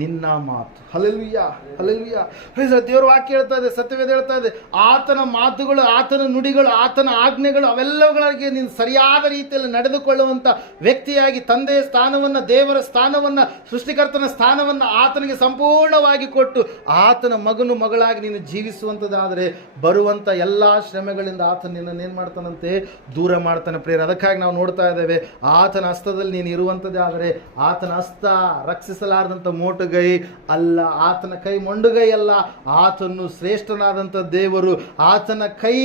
ನಿನ್ನ ಮಾತು. Hallelujah, hallelujah. ದೇವರ ವಾಕ್ಯ ಹೇಳ್ತಾ ಇದೆ, ಸತ್ಯವೇದ ಹೇಳ್ತಾ ಇದೆ, ಆತನ ಮಾತುಗಳು, ಆತನ ನುಡಿಗಳು, ಆತನ ಆಜ್ಞೆಗಳು ಅವೆಲ್ಲಗಳಿಗೆ ನೀನು ಸರಿಯಾದ ರೀತಿಯಲ್ಲಿ ನಡೆದುಕೊಳ್ಳುವಂಥ ವ್ಯಕ್ತಿಯಾಗಿ ತಂದೆಯ ಸ್ಥಾನವನ್ನು, ದೇವರ ಸ್ಥಾನವನ್ನು, ಸೃಷ್ಟಿಕರ್ತನ ಸ್ಥಾನವನ್ನು ಆತನಿಗೆ ಸಂಪೂರ್ಣವಾಗಿ ಕೊಟ್ಟು ಆತನ ಮಗನು ಮಗಳಾಗಿ ನೀನು ಜೀವಿಸುವಂಥದ್ದಾದರೆ ಬರುವಂಥ ಎಲ್ಲ ಶ್ರಮೆಗಳಿಂದ ಆತನ ನಿನ್ನನ್ನು ಏನು ಮಾಡ್ತಾನಂತೆ, ದೂರ ಮಾಡ್ತಾನೆ ಪ್ರಿಯರೇ. ಅದಕ್ಕಾಗಿ ನಾವು ನೋಡ್ತಾ ಇದ್ದೇವೆ, ಆತನ ಹಸ್ತದಲ್ಲಿ ನೀನು ಇರುವಂಥದ್ದೇ ಆದರೆ ಆತನ ಹಸ್ತ ರಕ್ಷಿಸಲಾರದಂಥ ಮೋಟುಗೈ ಅಲ್ಲ, ಆತನ ಕೈ ಮೊಂಡುಗೈ ಅಲ್ಲ, ಆತನು ಶ್ರೇಷ್ಠನಾದಂಥ ದೇವರು. ಆತನ ಕೈ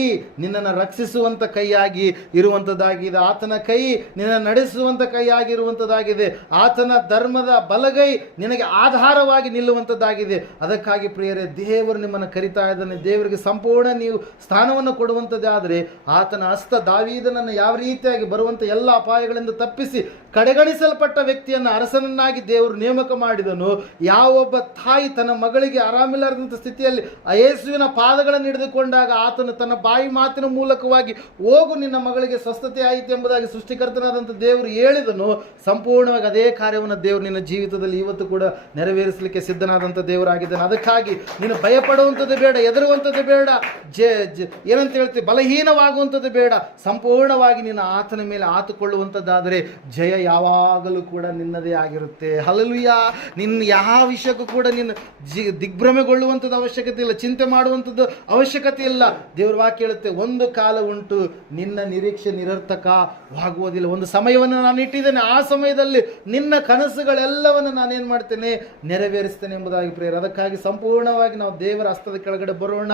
ನಿನ್ನನ್ನು ರಕ್ಷಿಸುವಂಥ ಕೈಯಾಗಿ ಇರುವಂಥದ್ದಾಗಿದೆ, ಆತನ ಕೈ ನಿನ್ನ ನಡೆಸುವಂಥ ಕೈಯಾಗಿ ಇರುವಂಥದ್ದಾಗಿದೆ, ಆತನ ಧರ್ಮದ ಬಲಗೈ ನಿನಗೆ ಆಧಾರವಾಗಿ ನಿಲ್ಲುವಂಥದ್ದಾಗಿದೆ. ಅದಕ್ಕಾಗಿ ಪ್ರಿಯರೇ, ದೇವರು ನಿಮ್ಮನ್ನು ಕರಿತಾ ಇದ್ದಾನೆ. ದೇವರಿಗೆ ಸಂಪೂರ್ಣ ನೀವು ಸ್ಥಾನವನ್ನು ಕೊಡುವಂಥದ್ದೇ ಆದರೆ ಆತನ ಹಸ್ತ ದಾವೀದನನ್ನು ಯಾವ ರೀತಿಯಾಗಿ ಬರುವಂಥ ಎಲ್ಲ ಅಪಾಯಗಳಿಂದ ತಪ್ಪಿಸಿ ಕಡೆಗಣಿಸಲ್ಪಟ್ಟ ವ್ಯಕ್ತಿಯನ್ನು ಅರಸನನ್ನಾಗಿ ದೇವರು ನೇಮಕ ಮಾಡಿದನು. ಯಾವೊಬ್ಬ ತಾಯಿ ತನ್ನ ಮಗಳಿಗೆ ಆರಾಮಿಲ್ಲದಂಥ ಸ್ಥಿತಿಯಲ್ಲಿ ಯೇಸುವಿನ ಪಾದಗಳನ್ನು ಹಿಡಿದುಕೊಂಡಾಗ ಆತನು ತನ್ನ ಬಾಯಿ ಮಾತಿನ ಮೂಲಕವಾಗಿ ಹೋಗು ನಿನ್ನ ಮಗಳಿಗೆ ಸ್ವಸ್ಥತೆ ಆಯಿತು ಎಂಬುದಾಗಿ ಸೃಷ್ಟಿಕರ್ತನಾದಂಥ ದೇವರು ಹೇಳಿದನು. ಸಂಪೂರ್ಣವಾಗಿ ಅದೇ ಕಾರ್ಯವನ್ನು ದೇವರು ನಿನ್ನ ಜೀವಿತದಲ್ಲಿ ಇವತ್ತು ಕೂಡ ನೆರವೇರಿಸಲಿಕ್ಕೆ ಸಿದ್ಧನಾದಂಥ ದೇವರಾಗಿದ್ದಾನೆ. ಅದಕ್ಕಾಗಿ ನೀನು ಭಯಪಡುವಂಥದ್ದು ಬೇಡ, ಹೆದರುವಂಥದ್ದು ಬೇಡ, ಏನಂತ ಹೇಳ್ತೀವಿ, ಬಲಹೀನವಾಗುವಂಥದ್ದು ಬೇಡ. ಸಂಪೂರ್ಣವಾಗಿ ನಿನ್ನ ಆತನ ಮೇಲೆ ಆತುಕೊಳ್ಳುವಂಥದ್ದಾದರೆ ಜಯ ಯಾವಾಗಲೂ ಕೂಡ ನಿನ್ನದೇ ಆಗಿರುತ್ತೆ. ಹಲ್ಲೆಲೂಯಾ. ನಿನ್ನ ಯಾವ ವಿಷಯಕ್ಕೂ ಕೂಡ ನೀನು ದಿಗ್ಭ್ರಮೆಗೊಳ್ಳುವಂಥದ್ದು ಅವಶ್ಯಕತೆ ಇಲ್ಲ, ಚಿಂತೆ ಮಾಡುವಂಥದ್ದು ಅವಶ್ಯಕತೆ ಇಲ್ಲ. ದೇವರ ವಾಕ್ಯ ಹೇಳುತ್ತೆ, ಒಂದು ಕಾಲ ಉಂಟು ನಿನ್ನ ನಿರೀಕ್ಷೆ ನಿರರ್ಥಕವಾಗುವುದಿಲ್ಲ. ಒಂದು ಸಮಯವನ್ನು ನಾನು ಇಟ್ಟಿದ್ದೇನೆ, ಆ ಸಮಯದಲ್ಲಿ ನಿನ್ನ ಕನಸುಗಳೆಲ್ಲವನ್ನು ನಾನೇನು ಮಾಡ್ತೇನೆ, ನೆರವೇರಿಸ್ತೇನೆ ಎಂಬುದಾಗಿ ಪ್ರೇರ. ಅದಕ್ಕಾಗಿ ಸಂಪೂರ್ಣವಾಗಿ ನಾವು ದೇವರ ಹಸ್ತದ ಕೆಳಗಡೆ ಬರೋಣ.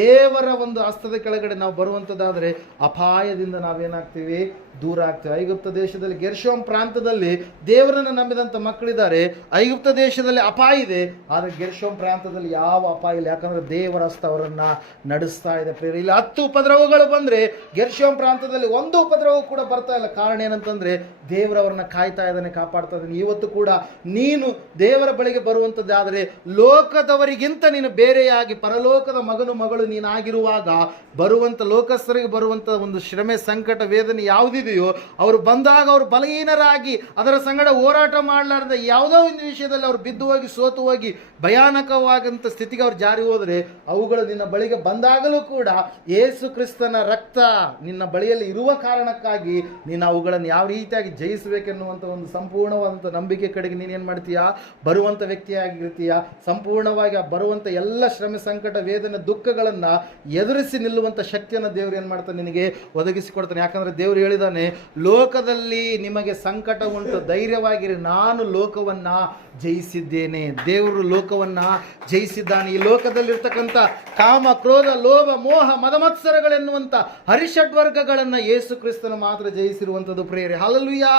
ದೇವರ ಒಂದು ಹಸ್ತದ ಕೆಳಗಡೆ ನಾವು ಬರುವಂಥದ್ದಾದರೆ ಅಪಾಯದಿಂದ ನಾವೇನಾಗ್ತೀವಿ, ದೂರ ಆಗ್ತೇವೆ. ಐಗುಪ್ತ ದೇಶದಲ್ಲಿ ಗೆರ್ಷೋಮ್ ಪ್ರಾಂತದಲ್ಲಿ ದೇವರನ್ನು ನಂಬಿದಂಥ ಮಕ್ಕಳಿದ್ದಾರೆ. ಐಗುಪ್ತ ದೇಶದಲ್ಲಿ ಅಪಾಯ ಇದೆ, ಆದರೆ ಗೆರ್ಷೋಮ್ ಪ್ರಾಂತದಲ್ಲಿ ಯಾವ ಅಪಾಯ ಇಲ್ಲ. ಯಾಕಂದ್ರೆ ದೇವರ ಹಸ್ತ ಅವರನ್ನ ನಡೆಸ್ತಾ ಇದೆ ಪ್ರಿಯರೇ. ಇಲ್ಲಿ 10 ಉಪದ್ರವಗಳು ಬಂದ್ರೆ ಗೆರ್ಷೋಮ್ ಪ್ರಾಂತದಲ್ಲಿ ಒಂದು ಉಪದ್ರವ ಕೂಡ ಬರ್ತಾ ಇಲ್ಲ. ಕಾರಣ ಏನಂತಂದ್ರೆ ದೇವರವರನ್ನ ಕಾಯ್ತಾ ಇದ್ದಾನೆ, ಕಾಪಾಡ್ತಾ ಇದ್ದಾನೆ. ಇವತ್ತು ಕೂಡ ನೀನು ದೇವರ ಬಳಿಗೆ ಬರುವಂಥದ್ದಾದರೆ ಲೋಕದವರಿಗಿಂತ ನೀನು ಬೇರೆಯಾಗಿ ಪರಲೋಕದ ಮಗನು ಮಗಳು ನೀನಾಗಿರುವಾಗ ಬರುವಂಥ ಲೋಕಸ್ಥರಿಗೆ ಬರುವಂಥ ಒಂದು ಶ್ರಮೆ, ಸಂಕಟ, ವೇದನೆ ಯಾವುದಿದೆಯೋ ಅವರು ಬಂದಾಗ ಅವರು ಬಲಹೀನರಾಗಿ ಅದರ ಸಂಗಡ ಹೋರಾಟ ಮಾಡಲಾರ್ದ ಯಾವುದೋ ಒಂದು ವಿಷಯದಲ್ಲಿ ಅವರು ಬಿದ್ದು ಹೋಗಿ ಸೋತು ಹೋಗಿ ಭಯಾನಕವಾದಂಥ ಸ್ಥಿತಿಗೆ ಅವ್ರು ಜಾರಿ ಹೋದರೆ ಅವುಗಳು ನಿನ್ನ ಬಳಿಗೆ ಬಂದಾಗಲೂ ಕೂಡ ಯೇಸು ಕ್ರಿಸ್ತನ ರಕ್ತ ನಿನ್ನ ಬಳಿಯಲ್ಲಿ ಇರುವ ಕಾರಣಕ್ಕಾಗಿ ನೀನು ಅವುಗಳನ್ನು ಯಾವ ರೀತಿಯಾಗಿ ಜಯಿಸಬೇಕೆನ್ನುವಂಥ ಒಂದು ಸಂಪೂರ್ಣವಾದಂಥ ನಂಬಿಕೆ ಕಡೆಗೆ ನೀನೇನು ಮಾಡ್ತೀಯಾ, ಬರುವಂಥ ವ್ಯಕ್ತಿಯಾಗಿರ್ತೀಯ. ಸಂಪೂರ್ಣವಾಗಿ ಆ ಬರುವಂಥ ಎಲ್ಲ ಶ್ರಮೆ, ಸಂಕಟ, ವೇದನೆ, ದುಃಖಗಳನ್ನು ಎದುರಿಸಿ ನಿಲ್ಲುವಂಥ ಶಕ್ತಿಯನ್ನು ದೇವರು ಏನು ಮಾಡ್ತಾನೆ, ನಿನಗೆ ಒದಗಿಸಿಕೊಡ್ತಾನೆ. ಯಾಕಂದರೆ ದೇವರು ಹೇಳಿದಾನೆ, ಲೋಕದಲ್ಲಿ ನಿಮಗೆ ಸಂಕಟ ಉಂಟು, ಧೈರ್ಯವಾಗಿರಿ, ನಾನು ಲೋಕವನ್ನು ಜಯಿಸಿದ್ದೇನೆ. ದೇವರು ಲೋಕವನ್ನು ಜಯಿಸಿದ್ದಾನೆ. ಈ ಲೋಕದಲ್ಲಿರ್ತಕ್ಕಂಥ ಕಾಮ, ಕ್ರೋಧ, ಲೋಭ, ಮೋಹ, ಮದಮತ್ಸರಗಳೆನ್ನುವಂಥ ಹರಿಷಡ್ವರ್ಗಗಳನ್ನು ಯೇಸು ಕ್ರಿಸ್ತನು ಮಾತ್ರ ಜಯಿಸಿರುವಂಥದ್ದು ಪ್ರಿಯರೇ. ಹಲ್ಲೆಲೂಯಾ.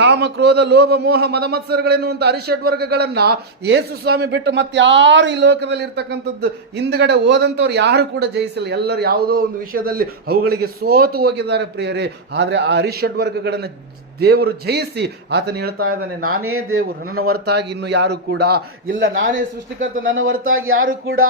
ಕಾಮ, ಕ್ರೋಧ, ಲೋಭ, ಮೋಹ, ಮದಮತ್ಸರಗಳೆನ್ನುವಂಥ ಹರಿಷಡ್ವರ್ಗಗಳನ್ನು ಯೇಸು ಸ್ವಾಮಿ ಬಿಟ್ಟು ಮತ್ತೆ ಯಾರು ಈ ಲೋಕದಲ್ಲಿ ಇರ್ತಕ್ಕಂಥದ್ದು ಹಿಂದ್ಗಡೆ ಹೋದಂಥವ್ರು ಯಾರು ಕೂಡ ಜಯಿಸಿಲ್ಲ. ಎಲ್ಲರೂ ಯಾವುದೋ ಒಂದು ವಿಷಯದಲ್ಲಿ ಅವುಗಳಿಗೆ ಸೋತು ಹೋಗಿದ್ದಾರೆ ಪ್ರಿಯರೇ. ಆದರೆ ಆ ಹರಿಷಡ್ವರ್ಗಗಳನ್ನು ದೇವರು ಜಯಿಸಿ ಆತನು ಹೇಳ್ತಾ ಇದ್ದಾನೆ, ನಾನೇ ದೇವರು, ನನ್ನ ಹೊರತಾಗಿ ಇನ್ನು ಯಾರು ಕೂಡ ಇಲ್ಲ, ನಾನೇ ಸೃಷ್ಟಿಕರ್ತ, ನನ್ನ ಹೊರತಾಗಿ ಯಾರು ಕೂಡ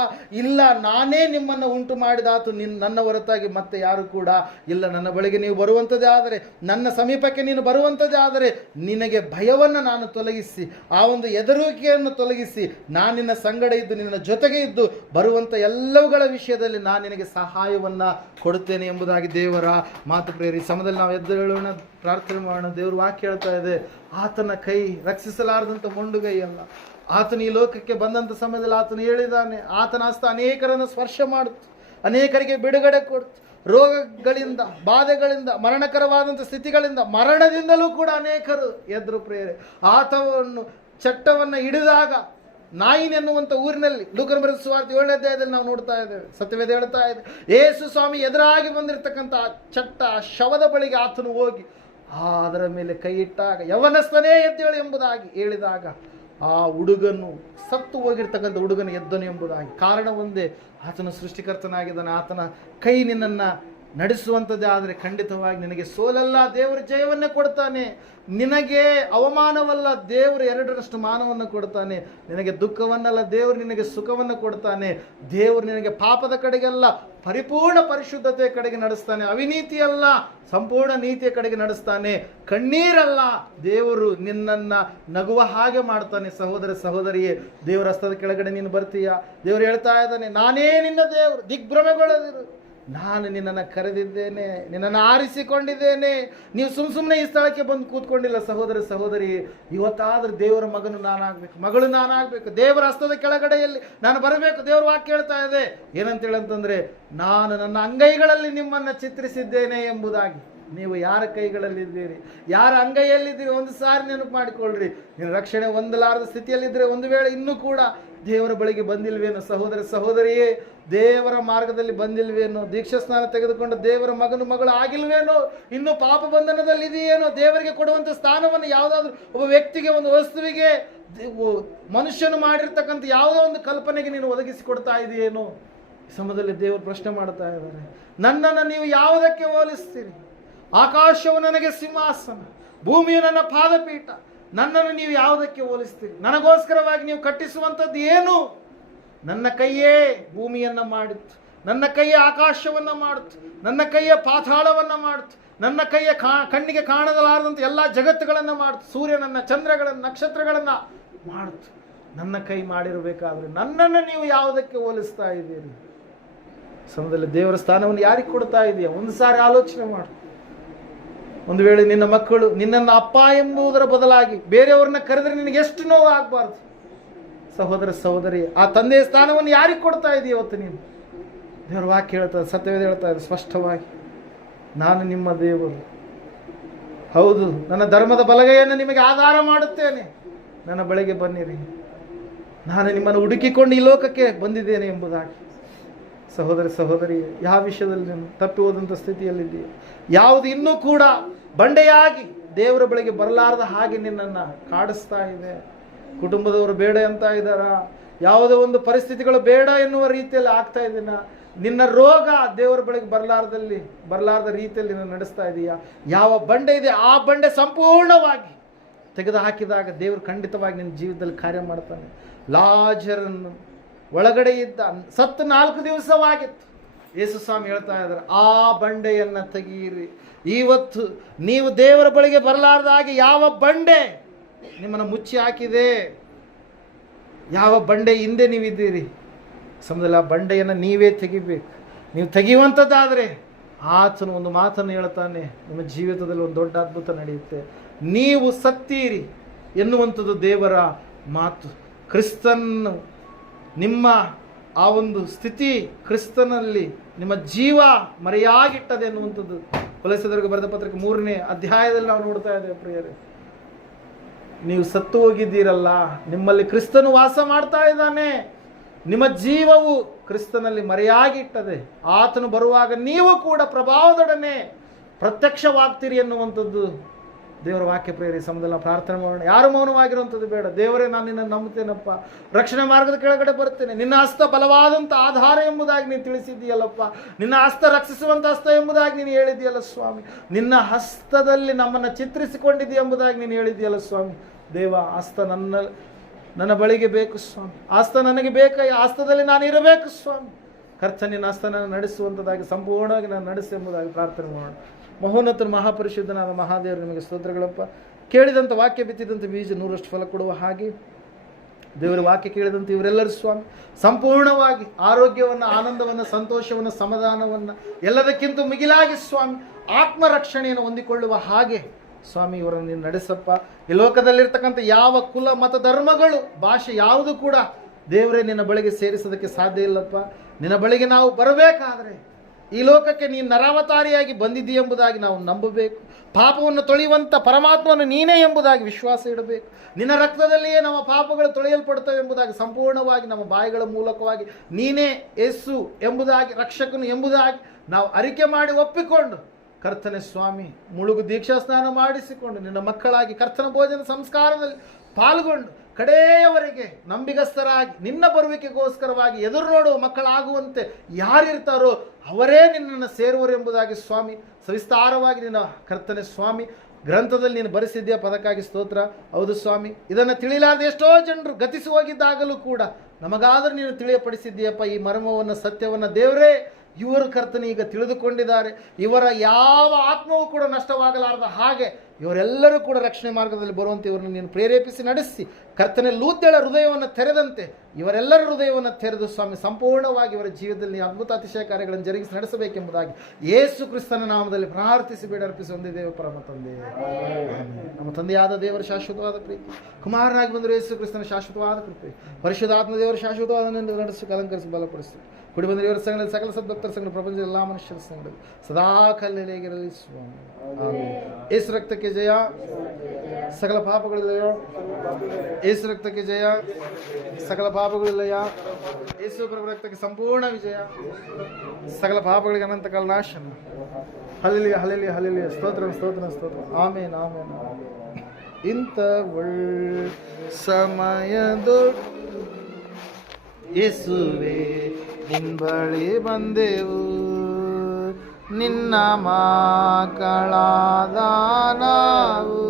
ಇಲ್ಲ, ನಾನೇ ನಿಮ್ಮನ್ನು ಉಂಟು ಮಾಡಿದಾತು, ನನ್ನ ಹೊರತಾಗಿ ಮತ್ತೆ ಯಾರು ಕೂಡ ಇಲ್ಲ. ನನ್ನ ಬಳಿಗೆ ನೀವು ಬರುವಂಥದ್ದೇ ಆದರೆ, ನನ್ನ ಸಮೀಪಕ್ಕೆ ನೀನು ಬರುವಂಥದ್ದೇ ಆದರೆ ನಿನಗೆ ಭಯವನ್ನು ನಾನು ತೊಲಗಿಸಿ, ಆ ಒಂದು ಹೆದರಿಕೆಯನ್ನು ತೊಲಗಿಸಿ, ನಾನು ನಿನ್ನ ಸಂಗಡ ಇದ್ದು ನಿನ್ನ ಜೊತೆಗೆ ಇದ್ದು ಬರುವಂಥ ಎಲ್ಲವುಗಳ ವಿಷಯದಲ್ಲಿ ನಾನು ನಿನಗೆ ಸಹಾಯವನ್ನು ಕೊಡುತ್ತೇನೆ ಎಂಬುದಾಗಿ ದೇವರ ಮಾತು ಪ್ರೇರಿ. ಸಮಯದಲ್ಲಿ ನಾವು ಎದ್ದು ಹೇಳೋಣ, ಪ್ರಾರ್ಥನೆ ಮಾಡೋಣ. ದೇವರು ವಾಕ್ಯ ಹೇಳ್ತಾ ಇದೆ, ಆತನ ಕೈ ರಕ್ಷಿಸಲಾರದಂಥ ಮೊಂಡುಗೈ ಅಲ್ಲ. ಆತನ ಈ ಲೋಕಕ್ಕೆ ಬಂದಂಥ ಸಮಯದಲ್ಲಿ ಆತನು ಹೇಳಿದ್ದಾನೆ, ಆತನ ಹಸ್ತ ಅನೇಕರನ್ನು ಸ್ಪರ್ಶ ಮಾಡುತ್ತೆ, ಅನೇಕರಿಗೆ ಬಿಡುಗಡೆ ಕೊಡ್ತು, ರೋಗಗಳಿಂದ, ಬಾಧೆಗಳಿಂದ, ಮರಣಕರವಾದಂಥ ಸ್ಥಿತಿಗಳಿಂದ, ಮರಣದಿಂದಲೂ ಕೂಡ ಅನೇಕರು ಎದ್ರು ಪ್ರೇರೆ. ಆತವನ್ನು ಚಟ್ಟವನ್ನು ಹಿಡಿದಾಗ ನಾಯಿನ್ ಎನ್ನುವಂಥ ಊರಿನಲ್ಲಿ ಲೂಕನ ಬರೆದ ಸುವಾರ್ತೆ 7ನೇ ಅಧ್ಯಾಯದಲ್ಲಿ ನಾವು ನೋಡ್ತಾ ಇದ್ದೇವೆ. ಸತ್ಯವೇದ ಹೇಳ್ತಾ ಇದೆ, ಯೇಸು ಸ್ವಾಮಿ ಎದುರಾಗಿ ಬಂದಿರತಕ್ಕಂಥ ಚಟ್ಟ ಶವದ ಬಳಿಗೆ ಆತನು ಹೋಗಿ ಅದರ ಮೇಲೆ ಕೈ ಇಟ್ಟಾಗ ಯವನಸ್ಥನೇ ಎದ್ದೇಳು ಎಂಬುದಾಗಿ ಹೇಳಿದಾಗ ಆ ಹುಡುಗನು, ಸತ್ತು ಹೋಗಿರ್ತಕ್ಕಂಥ ಹುಡುಗನು ಎದ್ದನು ಎಂಬುದಾಗಿ. ಕಾರಣ ಒಂದೇ, ಆತನ ಸೃಷ್ಟಿಕರ್ತನಾಗಿದ್ದಾನೆ. ಆತನ ಕೈ ನಿನ್ನನ್ನು ನಡೆಸುವಂಥದ್ದೇ ಆದರೆ ಖಂಡಿತವಾಗಿ ನಿನಗೆ ಸೋಲಲ್ಲ, ದೇವರು ಜಯವನ್ನೇ ಕೊಡ್ತಾನೆ. ನಿನಗೆ ಅವಮಾನವಲ್ಲ, ದೇವರು 2ರಷ್ಟು ಮಾನವನ್ನು ಕೊಡ್ತಾನೆ. ನಿನಗೆ ದುಃಖವನ್ನಲ್ಲ, ದೇವರು ನಿನಗೆ ಸುಖವನ್ನು ಕೊಡ್ತಾನೆ. ದೇವರು ನಿನಗೆ ಪಾಪದ ಕಡೆಗೆಲ್ಲ ಪರಿಪೂರ್ಣ ಪರಿಶುದ್ಧತೆಯ ಕಡೆಗೆ ನಡೆಸ್ತಾನೆ. ಅವಿನೀತಿಯಲ್ಲ, ಸಂಪೂರ್ಣ ನೀತಿಯ ಕಡೆಗೆ ನಡೆಸ್ತಾನೆ. ಕಣ್ಣೀರಲ್ಲ, ದೇವರು ನಿನ್ನನ್ನು ನಗುವ ಹಾಗೆ ಮಾಡ್ತಾನೆ. ಸಹೋದರ ಸಹೋದರಿಯೇ, ದೇವರ ಹಸ್ತದ ಕೆಳಗಡೆ ನೀನು ಬರ್ತೀಯ. ದೇವರು ಹೇಳ್ತಾ ಇದ್ದಾನೆ, ನಾನೇ ನಿನ್ನ ದೇವರು, ದಿಗ್ಭ್ರಮೆಗೊಳ್ಳದಿರು, ನಾನು ನಿನ್ನನ್ನು ಕರೆದಿದ್ದೇನೆ, ನಿನ್ನನ್ನು ಆರಿಸಿಕೊಂಡಿದ್ದೇನೆ. ನೀವು ಸುಮ್ಮನೆ ಈ ಸ್ಥಳಕ್ಕೆ ಬಂದು ಕೂತ್ಕೊಂಡಿಲ್ಲ. ಸಹೋದರ ಸಹೋದರಿ, ಇವತ್ತಾದ್ರೂ ದೇವರ ಮಗನು ನಾನಾಗಬೇಕು, ಮಗಳು ನಾನಾಗಬೇಕು. ದೇವರ ಹಸ್ತದ ಕೆಳಗಡೆಯಲ್ಲಿ ನಾನು ಬರಬೇಕು. ದೇವರ ವಾಕ್ಯ ಹೇಳ್ತಾ ಇದೆ ಏನಂತೇಳಂತಂದ್ರೆ, ನಾನು ನನ್ನ ಅಂಗೈಗಳಲ್ಲಿ ನಿಮ್ಮನ್ನು ಚಿತ್ರಿಸಿದ್ದೇನೆ ಎಂಬುದಾಗಿ. ನೀವು ಯಾರ ಕೈಗಳಲ್ಲಿದ್ದೀರಿ, ಯಾರ ಅಂಗೈಯಲ್ಲಿದ್ದೀರಿ, ಒಂದು ಸಾರಿ ನೆನಪು ಮಾಡಿಕೊಳ್ಳ್ರಿ. ನೀವು ರಕ್ಷಣೆ ಹೊಂದಲಾರದ ಸ್ಥಿತಿಯಲ್ಲಿದ್ದರೆ, ಒಂದು ವೇಳೆ ಇನ್ನೂ ಕೂಡ ದೇವರ ಬಳಿಗೆ ಬಂದಿಲ್ವೇನೋ, ಸಹೋದರ ಸಹೋದರಿಯೇ, ದೇವರ ಮಾರ್ಗದಲ್ಲಿ ಬಂದಿಲ್ವೇನೋ, ದೀಕ್ಷಾ ಸ್ನಾನ ತೆಗೆದುಕೊಂಡು ದೇವರ ಮಗನು ಮಗಳು ಆಗಿಲ್ವೇನೋ, ಇನ್ನು ಪಾಪ ಬಂಧನದಲ್ಲಿ ಇದೆಯೇನೋ, ದೇವರಿಗೆ ಕೊಡುವಂಥ ಸ್ಥಾನವನ್ನು ಯಾವುದಾದ್ರೂ ಒಬ್ಬ ವ್ಯಕ್ತಿಗೆ, ಒಂದು ವಸ್ತುವಿಗೆ, ಮನುಷ್ಯನು ಮಾಡಿರ್ತಕ್ಕಂಥ ಯಾವುದೋ ಒಂದು ಕಲ್ಪನೆಗೆ ನೀನು ಒದಗಿಸಿಕೊಡ್ತಾ ಇದೆಯೇನೋ. ಸಮಯದಲ್ಲಿ ದೇವರು ಪ್ರಶ್ನೆ ಮಾಡ್ತಾ ಇದ್ದಾರೆ, ನನ್ನನ್ನು ನೀವು ಯಾವುದಕ್ಕೆ ಹೋಲಿಸ್ತೀರಿ? ಆಕಾಶವು ನನಗೆ ಸಿಂಹಾಸನ, ಭೂಮಿಯು ನನ್ನ ಪಾದಪೀಠ. ನನ್ನನ್ನು ನೀವು ಯಾವುದಕ್ಕೆ ಹೋಲಿಸ್ತೀರಿ? ನನಗೋಸ್ಕರವಾಗಿ ನೀವು ಕಟ್ಟಿಸುವಂಥದ್ದು ಏನು? ನನ್ನ ಕೈಯೇ ಭೂಮಿಯನ್ನು ಮಾಡಿತ್ತು, ನನ್ನ ಕೈಯೇ ಆಕಾಶವನ್ನು ಮಾಡಿತು, ನನ್ನ ಕೈಯ ಪಾತಾಳವನ್ನು ಮಾಡಿತು, ನನ್ನ ಕೈಯ ಕಣ್ಣಿಗೆ ಕಾಣಲಾರದಂತೆ ಎಲ್ಲ ಜಗತ್ತುಗಳನ್ನು ಮಾಡಿತು, ಸೂರ್ಯನನ್ನು, ಚಂದ್ರಗಳನ್ನು, ನಕ್ಷತ್ರಗಳನ್ನು ಮಾಡಿತು. ನನ್ನ ಕೈ ಮಾಡಿರಬೇಕಾದ್ರೆ ನನ್ನನ್ನು ನೀವು ಯಾವುದಕ್ಕೆ ಹೋಲಿಸ್ತಾ ಇದ್ದೀರಿ? ಸಮಯದಲ್ಲಿ ದೇವರ ಸ್ಥಾನವನ್ನು ಯಾರಿಗೆ ಕೊಡ್ತಾ ಇದೆಯಾ? ಒಂದು ಸಾರಿ ಆಲೋಚನೆ ಮಾಡು. ಒಂದು ವೇಳೆ ನಿನ್ನ ಮಕ್ಕಳು ನಿನ್ನನ್ನು ಅಪ್ಪ ಎಂಬುದರ ಬದಲಾಗಿ ಬೇರೆಯವ್ರನ್ನ ಕರೆದ್ರೆ ನಿನಗೆ ಎಷ್ಟು ನೋವು ಆಗಬಾರ್ದು. ಸಹೋದರ ಸಹೋದರಿ, ಆ ತಂದೆಯ ಸ್ಥಾನವನ್ನು ಯಾರಿಗೆ ಕೊಡ್ತಾ ಇದೆಯಾ ಇವತ್ತು ನೀನು? ದೇವರ ವಾಕ್ಯ ಹೇಳ್ತಾರೆ, ಸತ್ಯವೇದ ಹೇಳ್ತಾ ಇದೆ ಸ್ಪಷ್ಟವಾಗಿ, ನಾನು ನಿಮ್ಮ ದೇವರು, ಹೌದು, ನನ್ನ ಧರ್ಮದ ಬಲಗೈಯನ್ನು ನಿಮಗೆ ಆಧಾರ ಮಾಡುತ್ತೇನೆ, ನನ್ನ ಬಳಿಗೆ ಬನ್ನಿರಿ, ನಾನು ನಿಮ್ಮನ್ನು ಹುಡುಕಿಕೊಂಡು ಈ ಲೋಕಕ್ಕೆ ಬಂದಿದ್ದೇನೆ ಎಂಬುದಾಗಿ. ಸಹೋದರ ಸಹೋದರಿ, ಯಾವ ವಿಷಯದಲ್ಲಿ ನೀನು ತಪ್ಪಿ ಹೋದಂಥ ಸ್ಥಿತಿಯಲ್ಲಿದ್ದೀಯ? ಯಾವುದು ಇನ್ನೂ ಕೂಡ ಬಂಡೆಯಾಗಿ ದೇವರ ಬಳಿಗೆ ಬರಲಾರದ ಹಾಗೆ ನಿನ್ನನ್ನು ಕಾಡಿಸ್ತಾ ಇದೆ? ಕುಟುಂಬದವರು ಬೇಡ ಅಂತ ಇದ್ದಾರಾ? ಯಾವುದೋ ಒಂದು ಪರಿಸ್ಥಿತಿಗಳು ಬೇಡ ಎನ್ನುವ ರೀತಿಯಲ್ಲಿ ಆಗ್ತಾ ಇದೆಯಾ? ನಿನ್ನ ರೋಗ ದೇವರ ಬಳಿಗೆ ಬರಲಾರದ ರೀತಿಯಲ್ಲಿ ನೀನು ನಡೆಸ್ತಾ ಇದೆಯಾ? ಯಾವ ಬಂಡೆ ಇದೆ ಆ ಬಂಡೆ ಸಂಪೂರ್ಣವಾಗಿ ತೆಗೆದು ಹಾಕಿದಾಗ ದೇವರು ಖಂಡಿತವಾಗಿ ನಿನ್ನ ಜೀವಿತದಲ್ಲಿ ಕಾರ್ಯ ಮಾಡ್ತಾನೆ. ಲಾಜರನ್ನು ಒಳಗಡೆ ಇದ್ದ, ಸತ್ತು 4 ದಿವಸವಾಗಿತ್ತು. ಯೇಸು ಸ್ವಾಮಿ ಹೇಳ್ತಾ ಇದ್ದಾರೆ, ಆ ಬಂಡೆಯನ್ನು ತೆಗೀರಿ. ಇವತ್ತು ನೀವು ದೇವರ ಬಳಿಗೆ ಬರಲಾರ್ದ ಹಾಗೆ ಯಾವ ಬಂಡೆ ನಿಮ್ಮನ್ನು ಮುಚ್ಚಿ ಹಾಕಿದೆ, ಯಾವ ಬಂಡೆ ಹಿಂದೆ ನೀವಿದ್ದೀರಿ, ಸಮಯದಲ್ಲಿ ಆ ಬಂಡೆಯನ್ನು ನೀವೇ ತೆಗಿಬೇಕು. ನೀವು ತೆಗೆಯುವಂಥದ್ದಾದರೆ ಆತನು ಒಂದು ಮಾತನ್ನು ಹೇಳ್ತಾನೆ, ನಿಮ್ಮ ಜೀವಿತದಲ್ಲಿ ಒಂದು ದೊಡ್ಡ ಅದ್ಭುತ ನಡೆಯುತ್ತೆ. ನೀವು ಸತ್ತೀರಿ ಎನ್ನುವಂಥದ್ದು ದೇವರ ಮಾತು. ಕ್ರಿಸ್ತನ್ನು, ನಿಮ್ಮ ಆ ಒಂದು ಸ್ಥಿತಿ, ಕ್ರಿಸ್ತನಲ್ಲಿ ನಿಮ್ಮ ಜೀವ ಮರೆಯಾಗಿಟ್ಟದೆ ಎನ್ನುವಂಥದ್ದು ಕೊಲೊಸ್ಸೆದವರಿಗೆ ಬರೆದ ಪತ್ರಿಕೆ 3ನೇ ಅಧ್ಯಾಯದಲ್ಲಿ ನಾವು ನೋಡ್ತಾ ಇದ್ದೇವೆ. ಪ್ರಿಯರೇ, ನೀವು ಸತ್ತು ಹೋಗಿದ್ದೀರಲ್ಲ, ನಿಮ್ಮಲ್ಲಿ ಕ್ರಿಸ್ತನು ವಾಸ ಮಾಡ್ತಾ ಇದ್ದಾನೆ, ನಿಮ್ಮ ಜೀವವು ಕ್ರಿಸ್ತನಲ್ಲಿ ಮರೆಯಾಗಿಟ್ಟದೆ. ಆತನು ಬರುವಾಗ ನೀವು ಕೂಡ ಪ್ರಭಾವದೊಡನೆ ಪ್ರತ್ಯಕ್ಷವಾಗ್ತೀರಿ ಎನ್ನುವಂಥದ್ದು ದೇವರ ವಾಕ್ಯ. ಪ್ರೇರಿ ಸಮಯದಲ್ಲಿ ನಾವು ಪ್ರಾರ್ಥನೆ ಮಾಡೋಣ. ಯಾರು ಮೌನವಾಗಿರುವಂಥದ್ದು ಬೇಡ. ದೇವರೇ, ನಾನು ನಿನ್ನನ್ನು ನಂಬುತ್ತೇನಪ್ಪ, ರಕ್ಷಣೆ ಮಾರ್ಗದ ಕೆಳಗಡೆ ಬರ್ತೇನೆ. ನಿನ್ನ ಹಸ್ತ ಬಲವಾದಂಥ ಆಧಾರ ಎಂಬುದಾಗಿ ನೀನು ತಿಳಿಸಿದ್ದೀಯಲ್ಲಪ್ಪ, ನಿನ್ನ ಹಸ್ತ ರಕ್ಷಿಸುವಂಥ ಹಸ್ತ ಎಂಬುದಾಗಿ ನೀನು ಹೇಳಿದ್ದೀಯಲ್ಲ ಸ್ವಾಮಿ, ನಿನ್ನ ಹಸ್ತದಲ್ಲಿ ನಮ್ಮನ್ನು ಚಿತ್ರಿಸಿಕೊಂಡಿದ್ದೀಯ ಎಂಬುದಾಗಿ ನೀನು ಹೇಳಿದ್ದೀಯಲ್ಲ ಸ್ವಾಮಿ. ದೇವ, ಹಸ್ತ ನನ್ನ ಬಳಿಗೆ ಬೇಕು ಸ್ವಾಮಿ, ಹಸ್ತ ನನಗೆ ಬೇಕಾ, ಹಸ್ತದಲ್ಲಿ ನಾನು ಇರಬೇಕು ಸ್ವಾಮಿ. ಕರ್ತನಿನ ಹಸ್ತನನ್ನು ನಡೆಸುವಂಥದ್ದಾಗಿ ಸಂಪೂರ್ಣವಾಗಿ ನಾನು ನಡೆಸು ಎಂಬುದಾಗಿ ಪ್ರಾರ್ಥನೆ ಮಾಡೋಣ. ಮಹೋನ್ನತನ ಮಹಾಪರಿಶುದ್ಧನಾದ ಮಹಾದೇವರು, ನಿಮಗೆ ಸ್ತೋತ್ರಗಳಪ್ಪ. ಕೇಳಿದಂಥ ವಾಕ್ಯ ಬಿತ್ತಿದಂಥ ಬೀಜ 100ರಷ್ಟು ಫಲ ಕೊಡುವ ಹಾಗೆ ದೇವರ ವಾಕ್ಯ ಕೇಳಿದಂಥ ಇವರೆಲ್ಲರೂ ಸ್ವಾಮಿ ಸಂಪೂರ್ಣವಾಗಿ ಆರೋಗ್ಯವನ್ನು, ಆನಂದವನ್ನು, ಸಂತೋಷವನ್ನು, ಸಮಾಧಾನವನ್ನು, ಎಲ್ಲದಕ್ಕಿಂತ ಮಿಗಿಲಾಗಿ ಸ್ವಾಮಿ ಆತ್ಮರಕ್ಷಣೆಯನ್ನು ಹೊಂದಿಕೊಳ್ಳುವ ಹಾಗೆ ಸ್ವಾಮಿ ಇವರನ್ನು ನೀನು ನಡೆಸಪ್ಪ. ಈ ಲೋಕದಲ್ಲಿರ್ತಕ್ಕಂಥ ಯಾವ ಕುಲ, ಮತ, ಧರ್ಮಗಳು, ಭಾಷೆ ಯಾವುದು ಕೂಡ ದೇವರೇ ನಿನ್ನ ಬಳಿಗೆ ಸೇರಿಸೋದಕ್ಕೆ ಸಾಧ್ಯ ಇಲ್ಲಪ್ಪ. ನಿನ್ನ ಬಳಿಗೆ ನಾವು ಬರಬೇಕಾದ್ರೆ ಈ ಲೋಕಕ್ಕೆ ನೀನು ನರಾವತಾರಿಯಾಗಿ ಬಂದಿದ್ದೀ ಎಂಬುದಾಗಿ ನಾವು ನಂಬಬೇಕು. ಪಾಪವನ್ನು ತೊಳೆಯುವಂಥ ಪರಮಾತ್ಮನು ನೀನೇ ಎಂಬುದಾಗಿ ವಿಶ್ವಾಸ ಇಡಬೇಕು. ನಿನ್ನ ರಕ್ತದಲ್ಲಿಯೇ ನಮ್ಮ ಪಾಪಗಳು ತೊಳೆಯಲ್ಪಡ್ತವೆ ಎಂಬುದಾಗಿ ಸಂಪೂರ್ಣವಾಗಿ ನಮ್ಮ ಬಾಯಿಗಳ ಮೂಲಕವಾಗಿ ನೀನೇ ಯೇಸು ಎಂಬುದಾಗಿ, ರಕ್ಷಕನು ಎಂಬುದಾಗಿ ನಾವು ಅರಿಕೆ ಮಾಡಿ ಒಪ್ಪಿಕೊಂಡು ಕರ್ತನೆ ಸ್ವಾಮಿ ಮುಳುಗು ದೀಕ್ಷಾ ಸ್ನಾನ ಮಾಡಿಸಿಕೊಂಡು ನಿನ್ನ ಮಕ್ಕಳಾಗಿ ಕರ್ತನ ಭೋಜನ ಸಂಸ್ಕಾರದಲ್ಲಿ ಪಾಲ್ಗೊಂಡು ಕಡೆಯವರೆಗೆ ನಂಬಿಗಸ್ತರಾಗಿ ನಿನ್ನ ಬರುವಿಕೆಗೋಸ್ಕರವಾಗಿ ಎದುರು ನೋಡುವ ಮಕ್ಕಳಾಗುವಂತೆ ಯಾರಿರ್ತಾರೋ ಅವರೇ ನಿನ್ನನ್ನು ಸೇರುವರು ಎಂಬುದಾಗಿ ಸ್ವಾಮಿ ಸವಿಸ್ತಾರವಾಗಿ ನಿನ್ನ ಕರ್ತನೆ ಸ್ವಾಮಿ ಗ್ರಂಥದಲ್ಲಿ ನೀನು ಬರೆಸಿದ್ದೀಯ. ಪದಕ್ಕಾಗಿ ಸ್ತೋತ್ರ. ಹೌದು ಸ್ವಾಮಿ, ಇದನ್ನು ತಿಳಿಲಾರದೆ ಎಷ್ಟೋ ಜನರು ಗತಿಸಿ ಹೋಗಿದ್ದಾಗಲೂ ಕೂಡ ನಮಗಾದರೂ ನೀನು ತಿಳಿಯಪಡಿಸಿದ್ದೀಯಪ್ಪ ಈ ಮರ್ಮವನ್ನು, ಸತ್ಯವನ್ನು. ದೇವರೇ, ಇವರು ಕರ್ತನೆ ಈಗ ತಿಳಿದುಕೊಂಡಿದ್ದಾರೆ. ಇವರ ಯಾವ ಆತ್ಮವೂ ಕೂಡ ನಷ್ಟವಾಗಲಾರದ ಹಾಗೆ ಇವರೆಲ್ಲರೂ ಕೂಡ ರಕ್ಷಣೆ ಮಾರ್ಗದಲ್ಲಿ ಬರುವಂತೆ ಇವರನ್ನು ನೀನು ಪ್ರೇರೇಪಿಸಿ ನಡೆಸಿ ಕರ್ತನೆ ಲೂದ್ಯಳ ಹೃದಯವನ್ನು ತೆರೆದಂತೆ ಇವರೆಲ್ಲರ ಹೃದಯವನ್ನು ತೆರೆದು ಸ್ವಾಮಿ ಸಂಪೂರ್ಣವಾಗಿ ಇವರ ಜೀವಿತದಲ್ಲಿ ಅದ್ಭುತ ಅತಿಶಯ ಕಾರ್ಯಗಳನ್ನು ಜರುಗಿಸಿ ನಡೆಸಬೇಕೆಂಬುದಾಗಿ ಯೇಸು ಕ್ರಿಸ್ತನ ನಾಮದಲ್ಲಿ ಪ್ರಾರ್ಥಿಸಿ ಬೇಡರ್ಪಿಸಿ ಹೊಂದಿದ್ದೇವೆ ಪರಮ ತಂದೆ. ನಮ್ಮ ತಂದೆಯಾದ ದೇವರ ಶಾಶ್ವತವಾದ ಪ್ರೀತಿ, ಕುಮಾರನಾಗಿ ಬಂದರು ಯೇಸು ಕ್ರಿಸ್ತನ ಶಾಶ್ವತವಾದ ಕೃಪೆ, ಪರಿಶುದ್ಧಾತ್ಮ ದೇವರ ಶಾಶ್ವತವಾದ ನಡೆಸಿ ಅಲಂಕರಿಸಿ ಬಲಪಡಿಸಿ ಕುಡಿ ಬಂದ ಇವರ ಸಂಘದಲ್ಲಿ ಸಕಲ ಸದ್ಭಕ್ತರ ಸಂಘ ಪ್ರಪಂಚದ ಎಲ್ಲ ಮನುಷ್ಯರ ಸಂಘದಲ್ಲಿ ಸದಾ ಕಲ್ಲೆಲೆಗಿರಲಿ ಸ್ವಾಮಿ. ಯೇಸು ರಕ್ತಕ್ಕೆ ಜಯ, ಸಕಲ ಪಾಪಗಳಿಲ್ಲಯ. ಯೇಸು ರಕ್ತಕ್ಕೆ ಜಯ, ಸಕಲ ಪಾಪಗಳಿಲ್ಲಯ. ಯೇಸು ಪ್ರಭು ರಕ್ತಕ್ಕೆ ಸಂಪೂರ್ಣ ವಿಜಯ, ಸಕಲ ಪಾಪಗಳಿಗೆ ಅನಂತ ಕಾಲ ನಾಶನ. Hallelujah, hallelujah, hallelujah. ಸ್ತೋತ್ರ, ಸ್ತೋತ್ರ, ಸ್ತೋತ್ರ. ಆಮೇನ್, ಆಮೇನ್. ಇಂಥ ಒಳ್ಳೆ ಸಮಯದೊಳು ಯೇಸುವೇ ನಿನ್ ಬಳಿ ಬಂದೆವು, ನಿನ್ನ ಮಕ್ಕಳಾದ ನಾವು